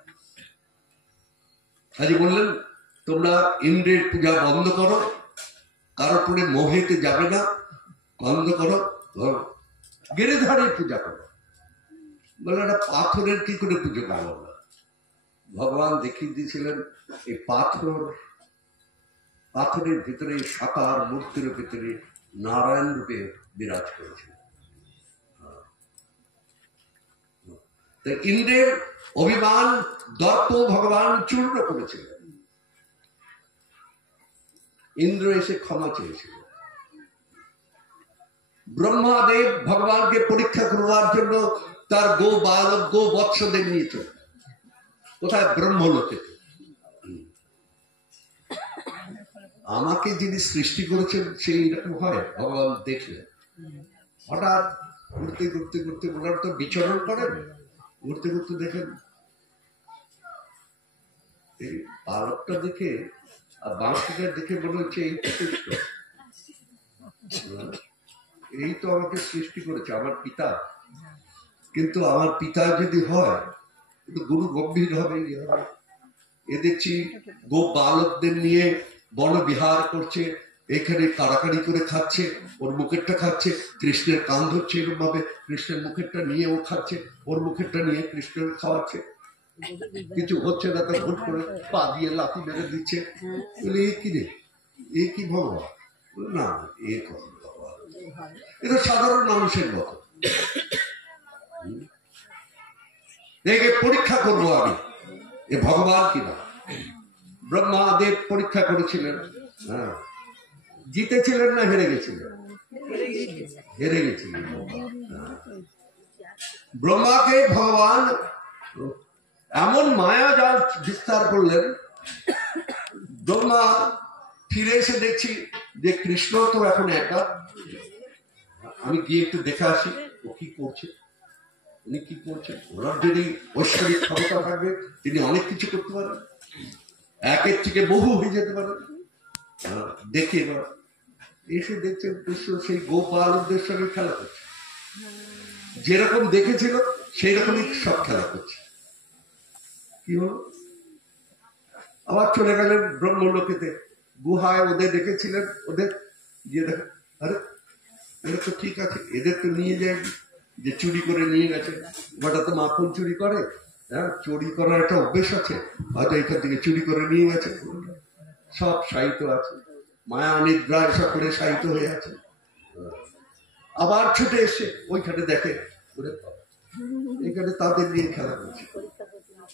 আজ বললেন তোমরা ইন্দ্রের পূজা বন্ধ করো, কারোর পরে মোহেতে যাবে না, বন্ধ করো, গিরিধারী পূজা করো। বলে একটা পাথরের কি করে পুজো করবো না? ভগবান দেখিয়ে দিয়েছিলেন এই পাথরের ভিতরে সাকার মূর্তির ভিতরে নারায়ণ রূপে বিরাজ করেছিল। ইন্দ্রের অভিমান দর্প ভগবান চূর্ণ করেছিলেন। ইন্দ্র এসে ক্ষমা চেয়েছিল। ব্রহ্মাদেব ভগবানকে পরীক্ষা করবার জন্য তার গো বালক গো বৎসদের নিয়ে চলে কোথায়? ব্রহ্মলোকে। আমাকে যিনি সৃষ্টি করেছেন সেই রকম হয়? ভগবান দেখলেন হঠাৎ ঘুরতে ঘুরতে ঘুরতে, ওনারা তো বিচরণ করেন, ঘুরতে ঘুরতে দেখেন এই বালকটা দেখে আর বালকটা দেখে মনে হচ্ছে এই যথেষ্ট, এই তো আমাকে সৃষ্টি করেছে আমার পিতা। কিন্তু আমার পিতা যদি হয় গুরু গম্ভীর হবে। এ দেখছি গো বালকদের নিয়ে বনবিহার করছে, এখানে কাড়াকাড়ি করে খাচ্ছে, ওর মুখেরটা খাচ্ছে, কৃষ্ণের কান ধরছে এরকম ভাবে, কৃষ্ণের মুখেরটা নিয়ে ও খাচ্ছে, ওর মুখেরটা নিয়ে কৃষ্ণের খাওয়াচ্ছে। কিছু হচ্ছে না, তা ভোট করে পা দিয়ে লাথি মেরে দিচ্ছে। বলে এ কি রে, এ কি ভগবান? না, এ কথা ভগবান, এটা সাধারণ মানুষের মতো। একে পরীক্ষা করবো আমি, এ ভগবান কিনা। ব্রহ্মাদেব পরীক্ষা করেছিলেন। হ্যাঁ, জিতেছিলেন না হেরে গেছিলেন? হেরে গেছিলেন। ব্রহ্মাকে ভগবান এমন মায়া জাল বিস্তার করলেন, ব্রহ্মা ফিরে এসে দেখছি যে কৃষ্ণ তো এখন একা, আমি গিয়ে একটু দেখে আসি ও কি করছে, উনি কি করছেন। ওনার যদি ঐশ্বরিক ক্ষমতা থাকবে তিনি অনেক কিছু করতে পারেন, একের থেকে বহু হয়ে যেতে পারেন। দেখি এবার এসে দেখছেন কৃষ্ণ সেই গোপালকদের সঙ্গে খেলা করছে, যেরকম দেখেছিল সেই রকমই সব খেলা করছে। কি হলো? আবার চলে গেলেন ব্রহ্মলোকেতে, গুহায় ওদের দেখেছিলেন, ওদের গিয়ে দেখেন আরে এরা তো ঠিক আছে, এদের তো নিয়ে যায়, যে চুরি করে নিয়ে গেছে। ওটা তো মাখন চুরি করে, হ্যাঁ, চুরি করার একটা অভ্যেস আছে, হয়তো এখান থেকে চুরি করে নিয়ে গেছে। সব সাহিত্য আছে, মায়া নিদ্রা এসব করে সাহিত্য হয়ে আছে। আবার ছুটে এসে ওইখানে দেখে এখানে তাদের নিয়ে খেলা করছে।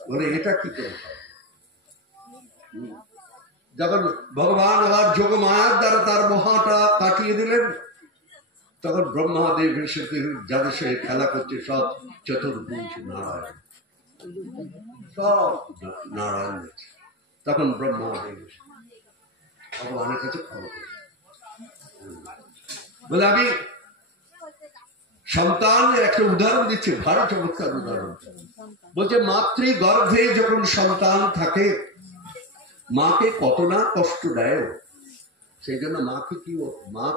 বলে এটা কি করে? যখন ভগবান আবার যোগ মায়ার দ্বারা তার মহাটা কাটিয়ে দিলেন, তখন ব্রহ্মাদেব এসে যাদের সঙ্গে খেলা করছে সব চতুর্ভুজ নারায়ণ, সব নারায়ণ। তখন ব্রহ্মাদেব ভগবানের কাছে খবর বলে আমি সন্তান একটা উদাহরণ দিচ্ছি, ভারী চমৎকার উদাহরণ। বলছে মাতৃ গর্ভে যখন সন্তান থাকে মাকে কত না কষ্ট দেয়, সেই জন্য মা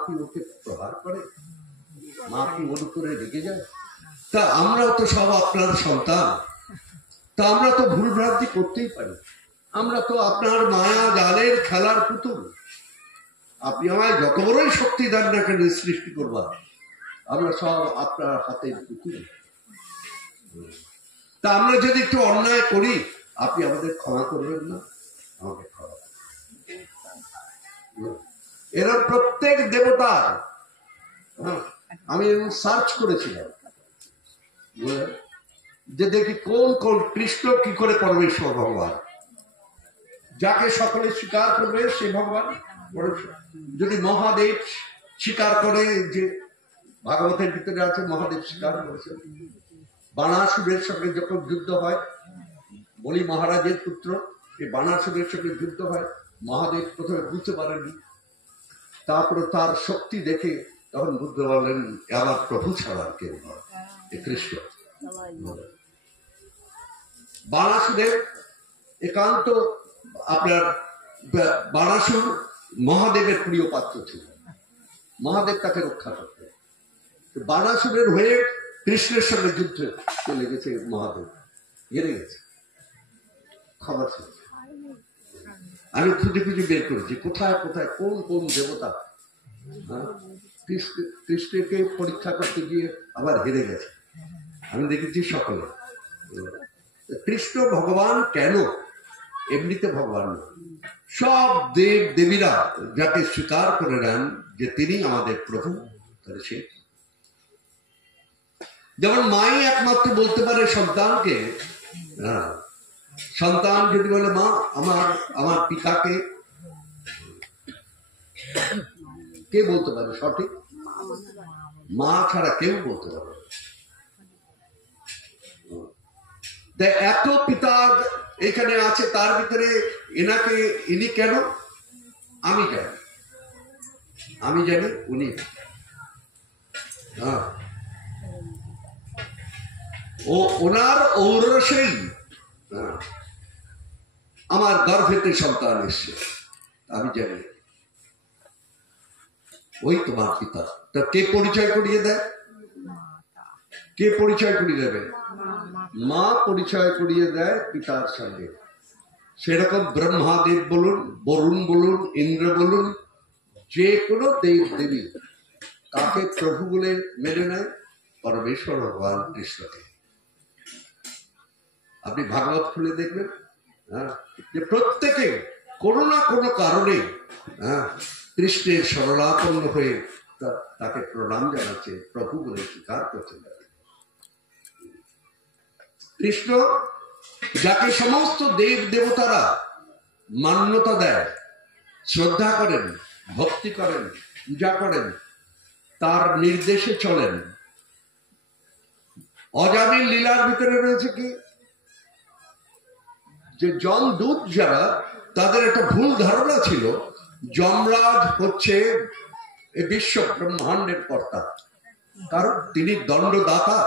কি ওকে প্রহার করে? মা কি ওর উপরে রেগে যায়? তা আমরাও তো সব আপনার সন্তান, তা আমরা তো ভুল ভ্রান্তি করতেই পারি। আমরা তো আপনার মায়া জালের খেলার পুতুল। আপনি আমায় যত বড়ই শক্তি দেন না কেন সৃষ্টি করবার, আমরা সব আপনার হাতের পুতুল। তা আমরা যদি একটু অন্যায় করি আপনি আমাদের ক্ষমা করবেন না? আমাকে ক্ষমা। এরা প্রত্যেক দেবতার আমি সার্চ করেছিলাম যে দেখি কোন কোন কৃষ্ণ কি করে পরমেশ্বর ভগবান, যাকে সকলে স্বীকার করবে সে ভগবান। যদি মহাদেব স্বীকার করে, যে ভাগবতের ভিতরে আছে মহাদেব স্বীকার করেছে, বানাসুরের সঙ্গে যখন যুদ্ধ হয়, বলি মহারাজের পুত্র, এই বানাসুরের সঙ্গে যুদ্ধ হয়, মহাদেব প্রথমে বুঝতে পারেননি, তারপরে তার শক্তি দেখে তখন বুদ্ধ বললেন আমার প্রভু ছাড়া কেউ নয়, কৃষ্ণ। বানাসুরের একান্ত আপনার বারাসুর মহাদেবের প্রিয় পাত্র ছিল, মহাদেব তাকে রক্ষা করতেন। বারাসুরের হয়ে কৃষ্ণের সঙ্গে যুদ্ধে চলে গেছে মহাদেব, হেরে গেছে, খবর ছিল। আমি খুঁজে খুঁজে বের করেছি কোথায় কোথায় কোন কোন দেবতা কৃষ্ণকে পরীক্ষা করতে গিয়ে আবার হেরে গেছে। আমি দেখেছি সকলে। কৃষ্ণ ভগবান কেন? এমনিতে ভগবান নয়। সব দেব দেবীরা যাকে স্বীকার করে নেন যে তিনি আমাদের প্রভু, তাহলে সে যেমন মাই একমাত্র বলতে পারে সন্তানকে, সন্তান যদি বলে মা আমার পিতাকে, কে বলতে পারে সঠিক? মা ছাড়া কেউ বলতে পারে। এত পিতা এখানে আছে, তার ভিতরে ইনি কেন? আমি জানি, আমি জানি উনি। ওনার ঔরসেই আমার গর্ভেতে সন্তান এসছে, আমি জানি ওই তোমার পিতা। তা কে পরিচয় করিয়ে দেয়? কে পরিচয় করিয়ে দেবে? মা পরিচয় করিয়ে দেয় পিতার সঙ্গে। সেরকম ব্রহ্মাদেব বলুন, বরুণ বলুন, ইন্দ্র বলুন, যে কোনো দেব দেবী কাকে প্রভু বলে মেনে নেয়? পরমেশ্বর ভগবান কৃষ্ণকে। আপনি ভাগবত খুলে দেখবেন যে প্রত্যেকে কোনো না কোনো কারণে কৃষ্ণের শরণাপন্ন হয়ে তাকে প্রণাম জানাচ্ছে, প্রভু বলে স্বীকার করছে। কৃষ্ণ যাকে সমস্ত দেব দেবতারা মান্যতা দেয়, শ্রদ্ধা করেন, ভক্তি করেন, পূজা করেন, তার নির্দেশে চলেন। অজামিল লীলার ভিতরে রয়েছে কি, যে যমদূত যারা, তাদের একটা ভুল ধারণা ছিল যমরাজ হচ্ছে এই বিশ্ব ব্রহ্মাণ্ডের কর্তা, কারণ তিনি দণ্ডদাতা।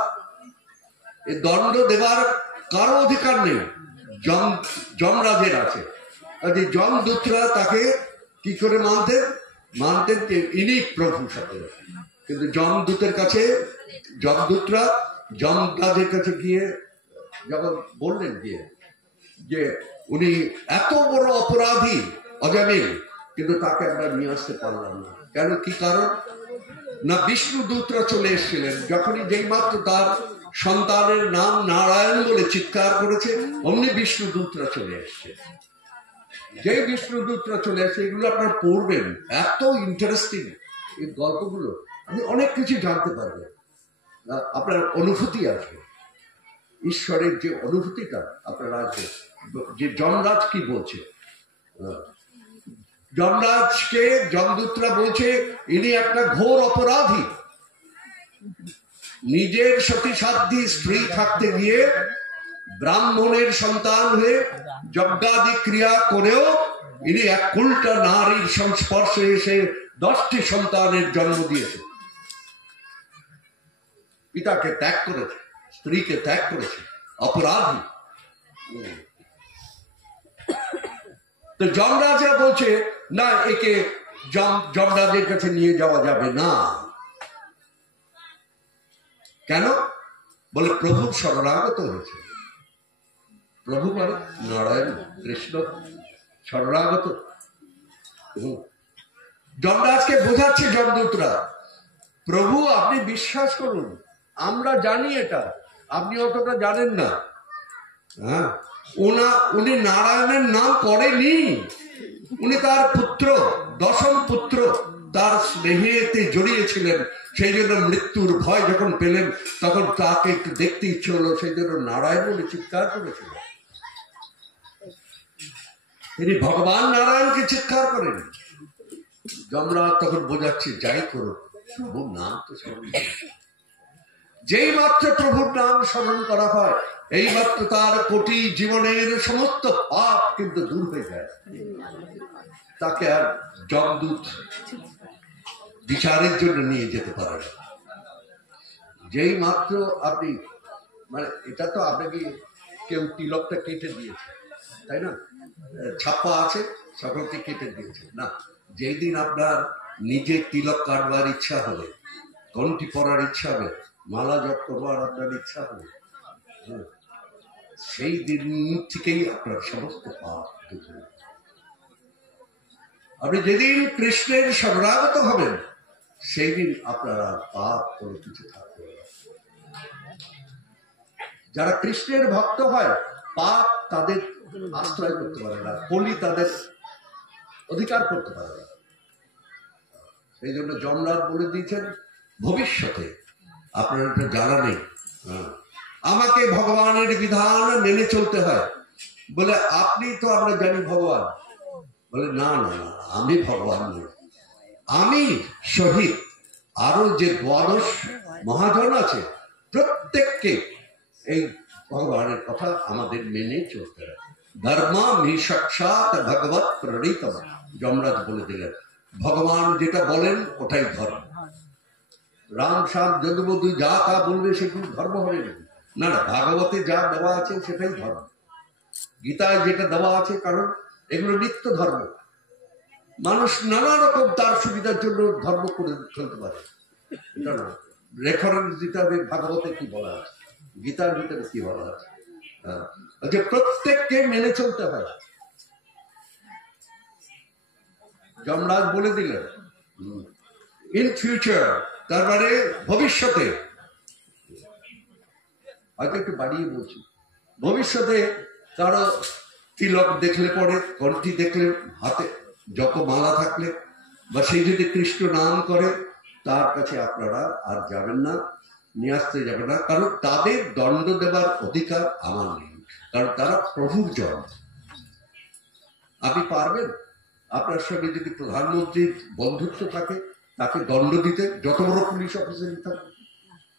এই দণ্ড দেবার কারো অধিকার নেই, যমরাজের আছে। যমদূতরা তাকে কি করে মানতেন যে ইনি প্রভু সকল। কিন্তু যমদূতের কাছে, যমদূতরা যমরাজের কাছে গিয়ে যখন বললেন গিয়ে যে উনি এত বড় অপরাধী অজামিল, কিন্তু তাকে আমরা নিয়ে আসতে পারলাম না। কেন? কি কারণ? না, বিষ্ণু দূতরা চলে এসেছিলেন। যখনই যেই মাত্র তার সন্তানের নাম নারায়ণ বলে চিৎকার করেছে, অমনি বিষ্ণু দূতরা চলে এসছে। যেই বিষ্ণু দূতরা চলে আসছে, এগুলো আপনার পড়বেন, এত ইন্টারেস্টিং এই গল্পগুলো, আপনি অনেক কিছু জানতে পারবেন, আপনার অনুভূতি আসবে, ঈশ্বরের যে অনুভূতিটা আপনার আসবে। যে যমরাজ কি বলছে, যমরাজকে যমদূতরা বলছে ইনি একটা ঘোর অপরাধী। নিজের সতী সাধ্বী স্ত্রী থাকতে গিয়ে ব্রাহ্মণের সন্তান হয়ে যজ্ঞাদি ক্রিয়া করেও ইনি এক উল্টা নারীর সংস্পর্শে এসে 10টি সন্তানের জন্ম দিয়েছে। পিতাকে ত্যাগ করেছে, স্ত্রীকে ত্যাগ করেছে, অপরাধী। তো যমরাজা বলছে না, একে যমরাজের কাছে নিয়ে যাওয়া যাবে না। কেন? বলে প্রভুর শরণাগত হয়েছে। প্রভু মানে নারায়ণ কৃষ্ণ শরণাগত। যমরাজকে বোঝাচ্ছে যমদূতরা, প্রভু আপনি বিশ্বাস করুন, আমরা জানি এটা, আপনি অতটা জানেন না। উনি নারায়ণের নাম করেনি, উনি তার পুত্র, 10ম পুত্র, তার স্নেহেতে জড়িয়েছিলেন। সেই জন্য মৃত্যুর ভয় যখন পেলেন, তখন তাকে একটু দেখতে ইচ্ছে হলো, সেই জন্য নারায়ণ বলে চিৎকার করেছিল। তিনি ভগবান নারায়ণকে চিৎকার করেন। যমরাজ তখন বোঝাচ্ছে, যাই করো প্রভুর নাম তো স্মরণ। যেই মাত্র প্রভুর নাম স্মরণ করা হয়, এই মাত্র তার কোটি জীবনের সমস্ত পাপ কিন্তু দূর হয়ে যায়। তাকে আর যমদূত বিচারের জন্য নিয়ে যেতে পারে না। যেই মাত্র আপনি, মানে এটা তো আপনাকে কেউ তিলকটা কেটে দিয়েছে, তাই না? ছাপ্পা আছে, সকলকে কেটে দিয়েছে না। যেই দিন আপনার নিজে তিলক কাটবার ইচ্ছা হবে, ঘন্টি পরার ইচ্ছা হবে, মালা জপ করবার আপনার ইচ্ছা হবে, সেই দিন থেকেই আপনার সমস্ত পাপ দূর হয়ে যাবে। আপনি যেদিন কৃষ্ণের শরণাগত হবেন সেই দিন আপনার আর পাপ কোনো কিছু থাকবে না। যারা কৃষ্ণের ভক্ত হয় পাপ তাদের আশ্রয় করতে পারে না, কলি তাদের অধিকার করতে পারে না। সেই জন্য যমরাজ বলে দিয়েছেন ভবিষ্যতে আপনার এটা জানা নেই, আমাকে ভগবানের বিধান মেনে চলতে হয়। বলে আপনি তো আমরা জানি ভগবান। বলে না না না, আমি ভগবান নই, আমি শহীদ। আরো যে দ্বাদশ মহাজন আছে প্রত্যেককে এই ভগবানের কথা আমাদের মেনে চলতে হয়। ধর্ম সাক্ষাৎ ভগবত প্রণীত, যমরাজ বলে দিলেন ভগবান যেটা বলেন ওটাই ধর্ম। রাম শ্যাম যদুমধু যা তা বলবে সেগুলো ধর্ম হবে না, না, ভাগবতে যা দেওয়া আছে সেটাই ধর্ম। গীতায় যেটা দেওয়া আছে, কারণ এগুলো নিত্য ধর্ম। মানুষ নানা রকম তার সুবিধার জন্য ধর্ম করে চলতে পারে, এটা না। রেফারেন্স দিতে হবে ভাগবতে কি বলা আছে, গীতার ভিতরে কি বলা আছে, যে প্রত্যেককে মেনে চলতে হয়। যমরাজ বলে দিলেন ইন ফিউচার, তার মানে ভবিষ্যতে, হয়তো একটু বাড়িয়ে বলছি, ভবিষ্যতে কারো তিলক দেখলে পরে, কণ্ঠি দেখলে, হাতে যত মালা থাকলে, বা সেই যদি কৃষ্ণ নাম করে, তার কাছে আপনারা আর যাবেন না, নিয়ে আসতে যাবেন না, কারণ তাদের দণ্ড দেবার অধিকার আমার নেই, কারণ তারা প্রভুর জন। আপনি পারবেন আপনার সঙ্গে যদি প্রধানমন্ত্রীর বন্ধুত্ব থাকে তাকে দণ্ড দিতে? যত বড় পুলিশ অফিসারই থাকে,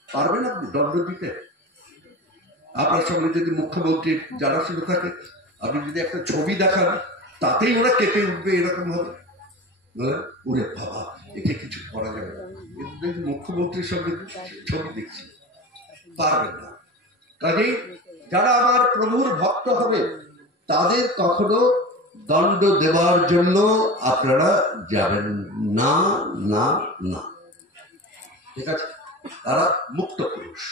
পারবেন আপনি দণ্ড দিতে? আপনার সঙ্গে যদি মুখ্যমন্ত্রীর জানাশোনা থাকে, আপনি যদি একটা ছবি দেখান তাতেই ওরা কেঁপে উঠবে এরকম হবে, ওরে বাবা একে কিছু করা যাবে না, মুখ্যমন্ত্রীর সঙ্গে ছবি দেখছি, পারবেন না। কাজেই যারা আমার প্রভুর ভক্ত হবে তাদের কখনো দণ্ড দেওয়ার জন্য আপনারা যাবেন না, না, না, ঠিক আছে? তারা মুক্ত পুরুষ,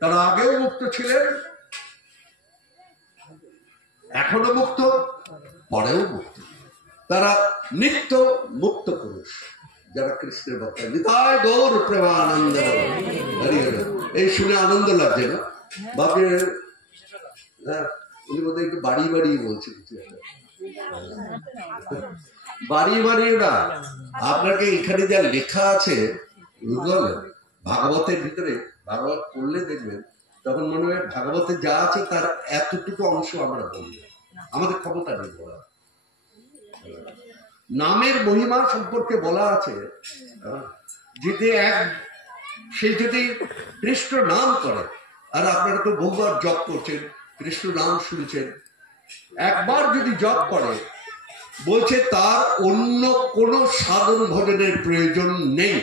তারা আগেও মুক্ত ছিলেন, এখনো মুক্ত, পরেও মুক্ত। তারা নিত্য মুক্ত পুরুষ, যারা কৃষ্ণের ভক্ত। নিতাই গৌর প্রেমানন্দ। এই শুনে আনন্দ লাগছে না বাপরে? হ্যাঁ, উনি বোধহয় একটু বাড়িয়ে বাড়িয়ে বলছে কিছু একটা, বাড়িয়ে বাড়িয়ে না। আপনাকে এখানে যা লেখা আছে বুঝলেন, ভাগবতের ভিতরে, ভাগবত পড়লে দেখবেন তখন মনে হয় ভাগবতে যা আছে তার এতটুকু অংশ আমরা বলবো, আমাদের ক্ষমতা নেই বলা। নামের মহিমা সম্পর্কে বলা আছে, যদি সে যদি কৃষ্ণ নাম করে, আর আপনারা তো বহুবার জপ করছেন, কৃষ্ণ নাম শুনছেন, একবার যদি জপ করে বলছে তার অন্য কোন সাধন ভজনের প্রয়োজন নেই।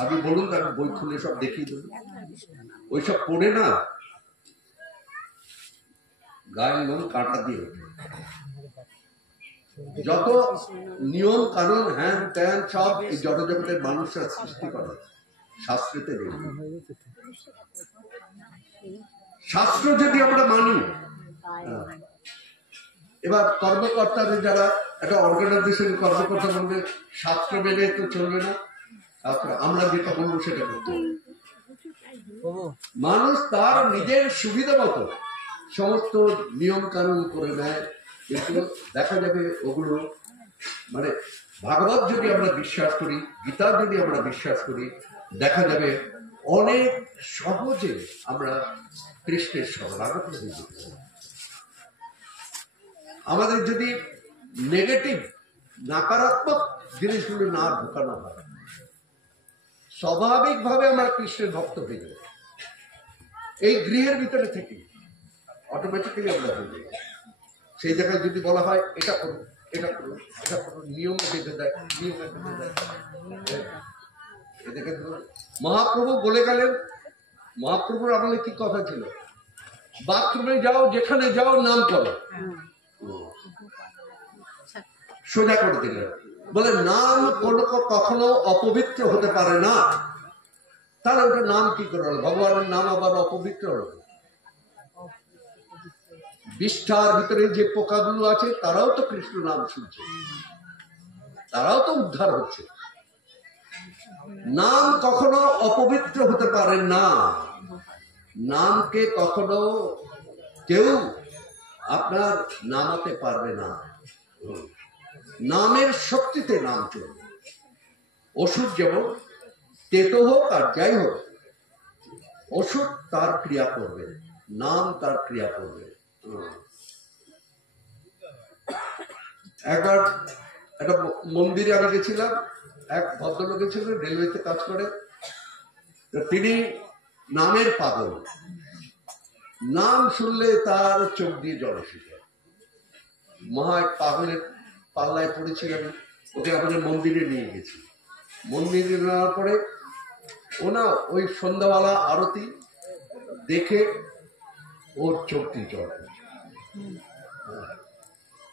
আপনি বলুন, আমি বই খুলে সব দেখিয়ে দেবো, ওইসব পড়ে না গায়ের লোম কাটা দিয়ে যত নিয়ম কানুন হ্যান ত্যান সব এই জড়জগতের মানুষরা সৃষ্টি করে, শাস্ত্রেতে নেই। শাস্ত্র যদি আমরা মানি, এবার কর্মকর্তাদের যারা একটা অর্গানাইজেশন কর্মকর্তা বলবে শাস্ত্র মেনে তো চলবে না, আমরা যেটা বলবো সেটা করতে হবে। মানুষ তার নিজের সুবিধা মতো সমস্ত নিয়ম কানুন করে নেয়, কিন্তু দেখা যাবে ওগুলো মানে ভাগবত যদি আমরা বিশ্বাস করি, গীতা যদি আমরা বিশ্বাস করি, দেখা যাবে অনেক সহজে আমরা কৃষ্ণের শরণাগত হয়ে যেতে পারি। আমাদের যদি নেগেটিভ নাকারাত্মক জিনিসগুলো না ঢোকানো হয়, স্বাভাবিকভাবে আমরা কৃষ্ণের ভক্ত হয়ে যাব। এই গৃহের ভিতরে থেকে অটোমেটিক্যালি আমরা হয়ে যাব। সেই জায়গায় যদি বলা হয় এটা করুন, এটা করুন, এটা করুন, নিয়মে বেঁধে দেয়, নিয়মে বেঁধে দেয়। এদিকে মহাপ্রভু বলে গেলেন, মহাপ্রভুর আমলে কি কথা ছিল? বাথরুমে যাও, যেখানে যাও, নাম করো, সোজা করে দিলেন। বলে নাম কখনো অপবিত্র হতে পারে না। তাহলে ওটা নাম কি করে হলো? ভগবানের নাম আবার অপবিত্র হলো? বিষ্ঠার ভিতরে যে পোকাগুলো আছে তারাও তো কৃষ্ণ নাম শুনছে, তারাও তো উদ্ধার হচ্ছে। নাম কখনো অপবিত্র হতে পারে না। নামকে কখনো কেউ আপনার নামাতে পারবে না। নামের শক্তিতে নাম চলবে। ওষুধ যেমন তেতো হোক আর যাই হোক, ওষুধ তার ক্রিয়া করবে, নাম তার ক্রিয়া করবে। একবার একটা মন্দিরে আমি গেছিলাম, এক ভদ্রলোক ছিলেন, রেলওয়েতে কাজ করে। তিনি নামের পাগল, নাম শুনলে তার চোখ দিয়ে জল এসে যায়। মহা পাগলের পাল্লায় পড়েছিলেন, ওকে আমাদের মন্দিরে নিয়ে গেছি। মন্দিরে নেওয়ার পরে ওনা ওই সন্ধ্যাবেলা আরতি দেখে ওর চোখ দিয়ে জল পড়ছে।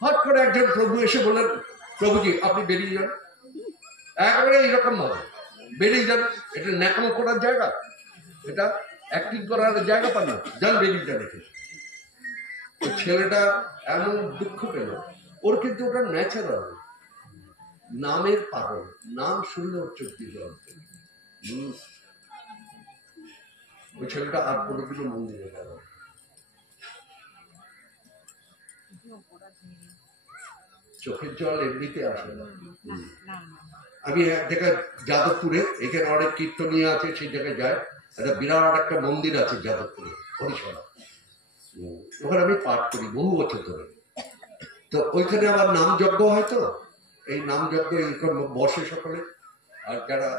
হঠাৎ করে একজন প্রভু এসে বললেন, প্রভুজি আপনি বেরিয়ে যান। একেবারে এইরকম ভাবে বেরিয়ে যান, এটা ন্যাকামো করার জায়গা, এটা অ্যাক্টিং করার জায়গা পান না, যান বেরিয়ে যান। ছেলেটা এমন দুঃখ পেল, ওর কিন্তু ওটা ন্যাচারাল, নামের পাগল, নাম শুনলে ওর চোখ দিয়ে জল। ওই ছেলেটা আর কোনোদিনও মন্দিরে গেল। চোখের জল এমনিতে আসে না। আমি এক জায়গায় যাদবপুরে, এখানে অনেক কীর্তনীয় আছে, সেই জায়গায় যায়। একটা বিরাট একটা মন্দির আছে যাদবপুরে, হরিশলা। ওখানে আমি পাঠ করি বহু বছর ধরে। তো ওইখানে আবার নাম যজ্ঞ হয়। তো এই নাম যজ্ঞ বসে সকলে, আর যারা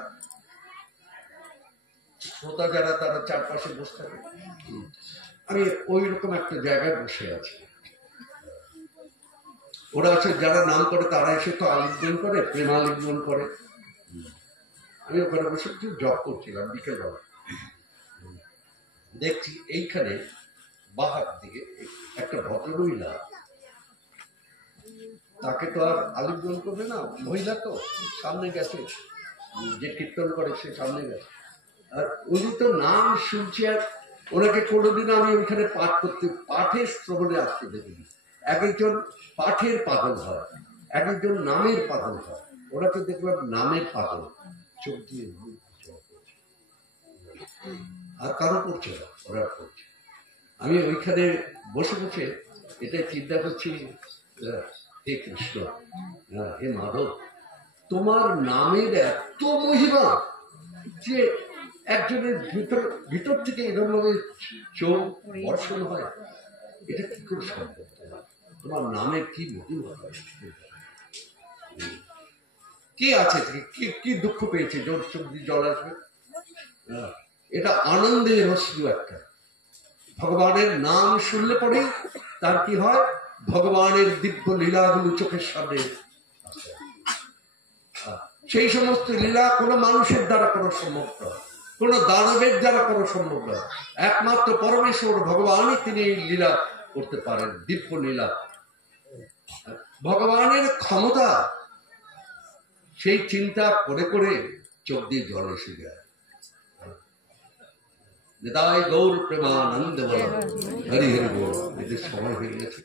শ্রোতা যারা তারা চারপাশে বসে থাকে। আমি ওই রকম একটা জায়গায় বসে আছি। ওরা আছে যারা নাম করে, তারা এসে তো আলিঙ্গন করে, প্রেমালিঙ্গন করে। আমি ওখানে বসে কিছু জব করছিলাম বিকেলবেলা। দেখছি এইখানে বাহার দিকে একটা ভদ্রমহিলা, তাকে তো আর আলিঙ্গন করবে না, মহিলা তো সামনে গেছে, যে কীর্তন করে সে সামনে গেছে। আর উনি তো নাম শুনছে। আর ওনাকে কোনোদিন আমি ওইখানে পাঠ করতে, পাঠের শ্রবণে আসতে দেখিনি। এক একজন পাঠের পাগল হয়, এক একজন নামের পাগল হয়। ওনাকে দেখলাম নামের পাগল, চোখ দিয়ে আর কারো করছে না, ওরা করছে। আমি ওইখানে বসে বসে এটাই চিন্তা করছি, হে কৃষ্ণ, হে মাধব, তোমার নামের এত মহিমা যে একজনের ভিতর থেকে এরকম ভাবে চোখ বর্ষণ হয়, এটা কি করে সম্ভব? তোমার নামের কি মহিমা হয়? কি আছে, কি দুঃখ পেয়েছে জোর চোখ দিয়ে জল আসবে? এটা আনন্দের অশ্রু একটা। ভগবানের নাম শুনলে পরে তার কি হয়? ভগবানের দিব্য লীলাগুলো চোখের সামনে, সেই সমস্ত লীলা কোনো মানুষের দ্বারা করা সম্ভব নয়, কোন দানবের দ্বারা করা সম্ভব নয়। একমাত্র পরমেশ্বর ভগবানই তিনি এই লীলা করতে পারেন, দিব্য লীলা। ভগবানের ক্ষমতা, সেই চিন্তা করে করে চোখ দিয়ে জল এসে যায়। নিতাই গৌর প্রেমানন্দ বল, হরি হরি বল। এদের সময় হয়ে গেছে।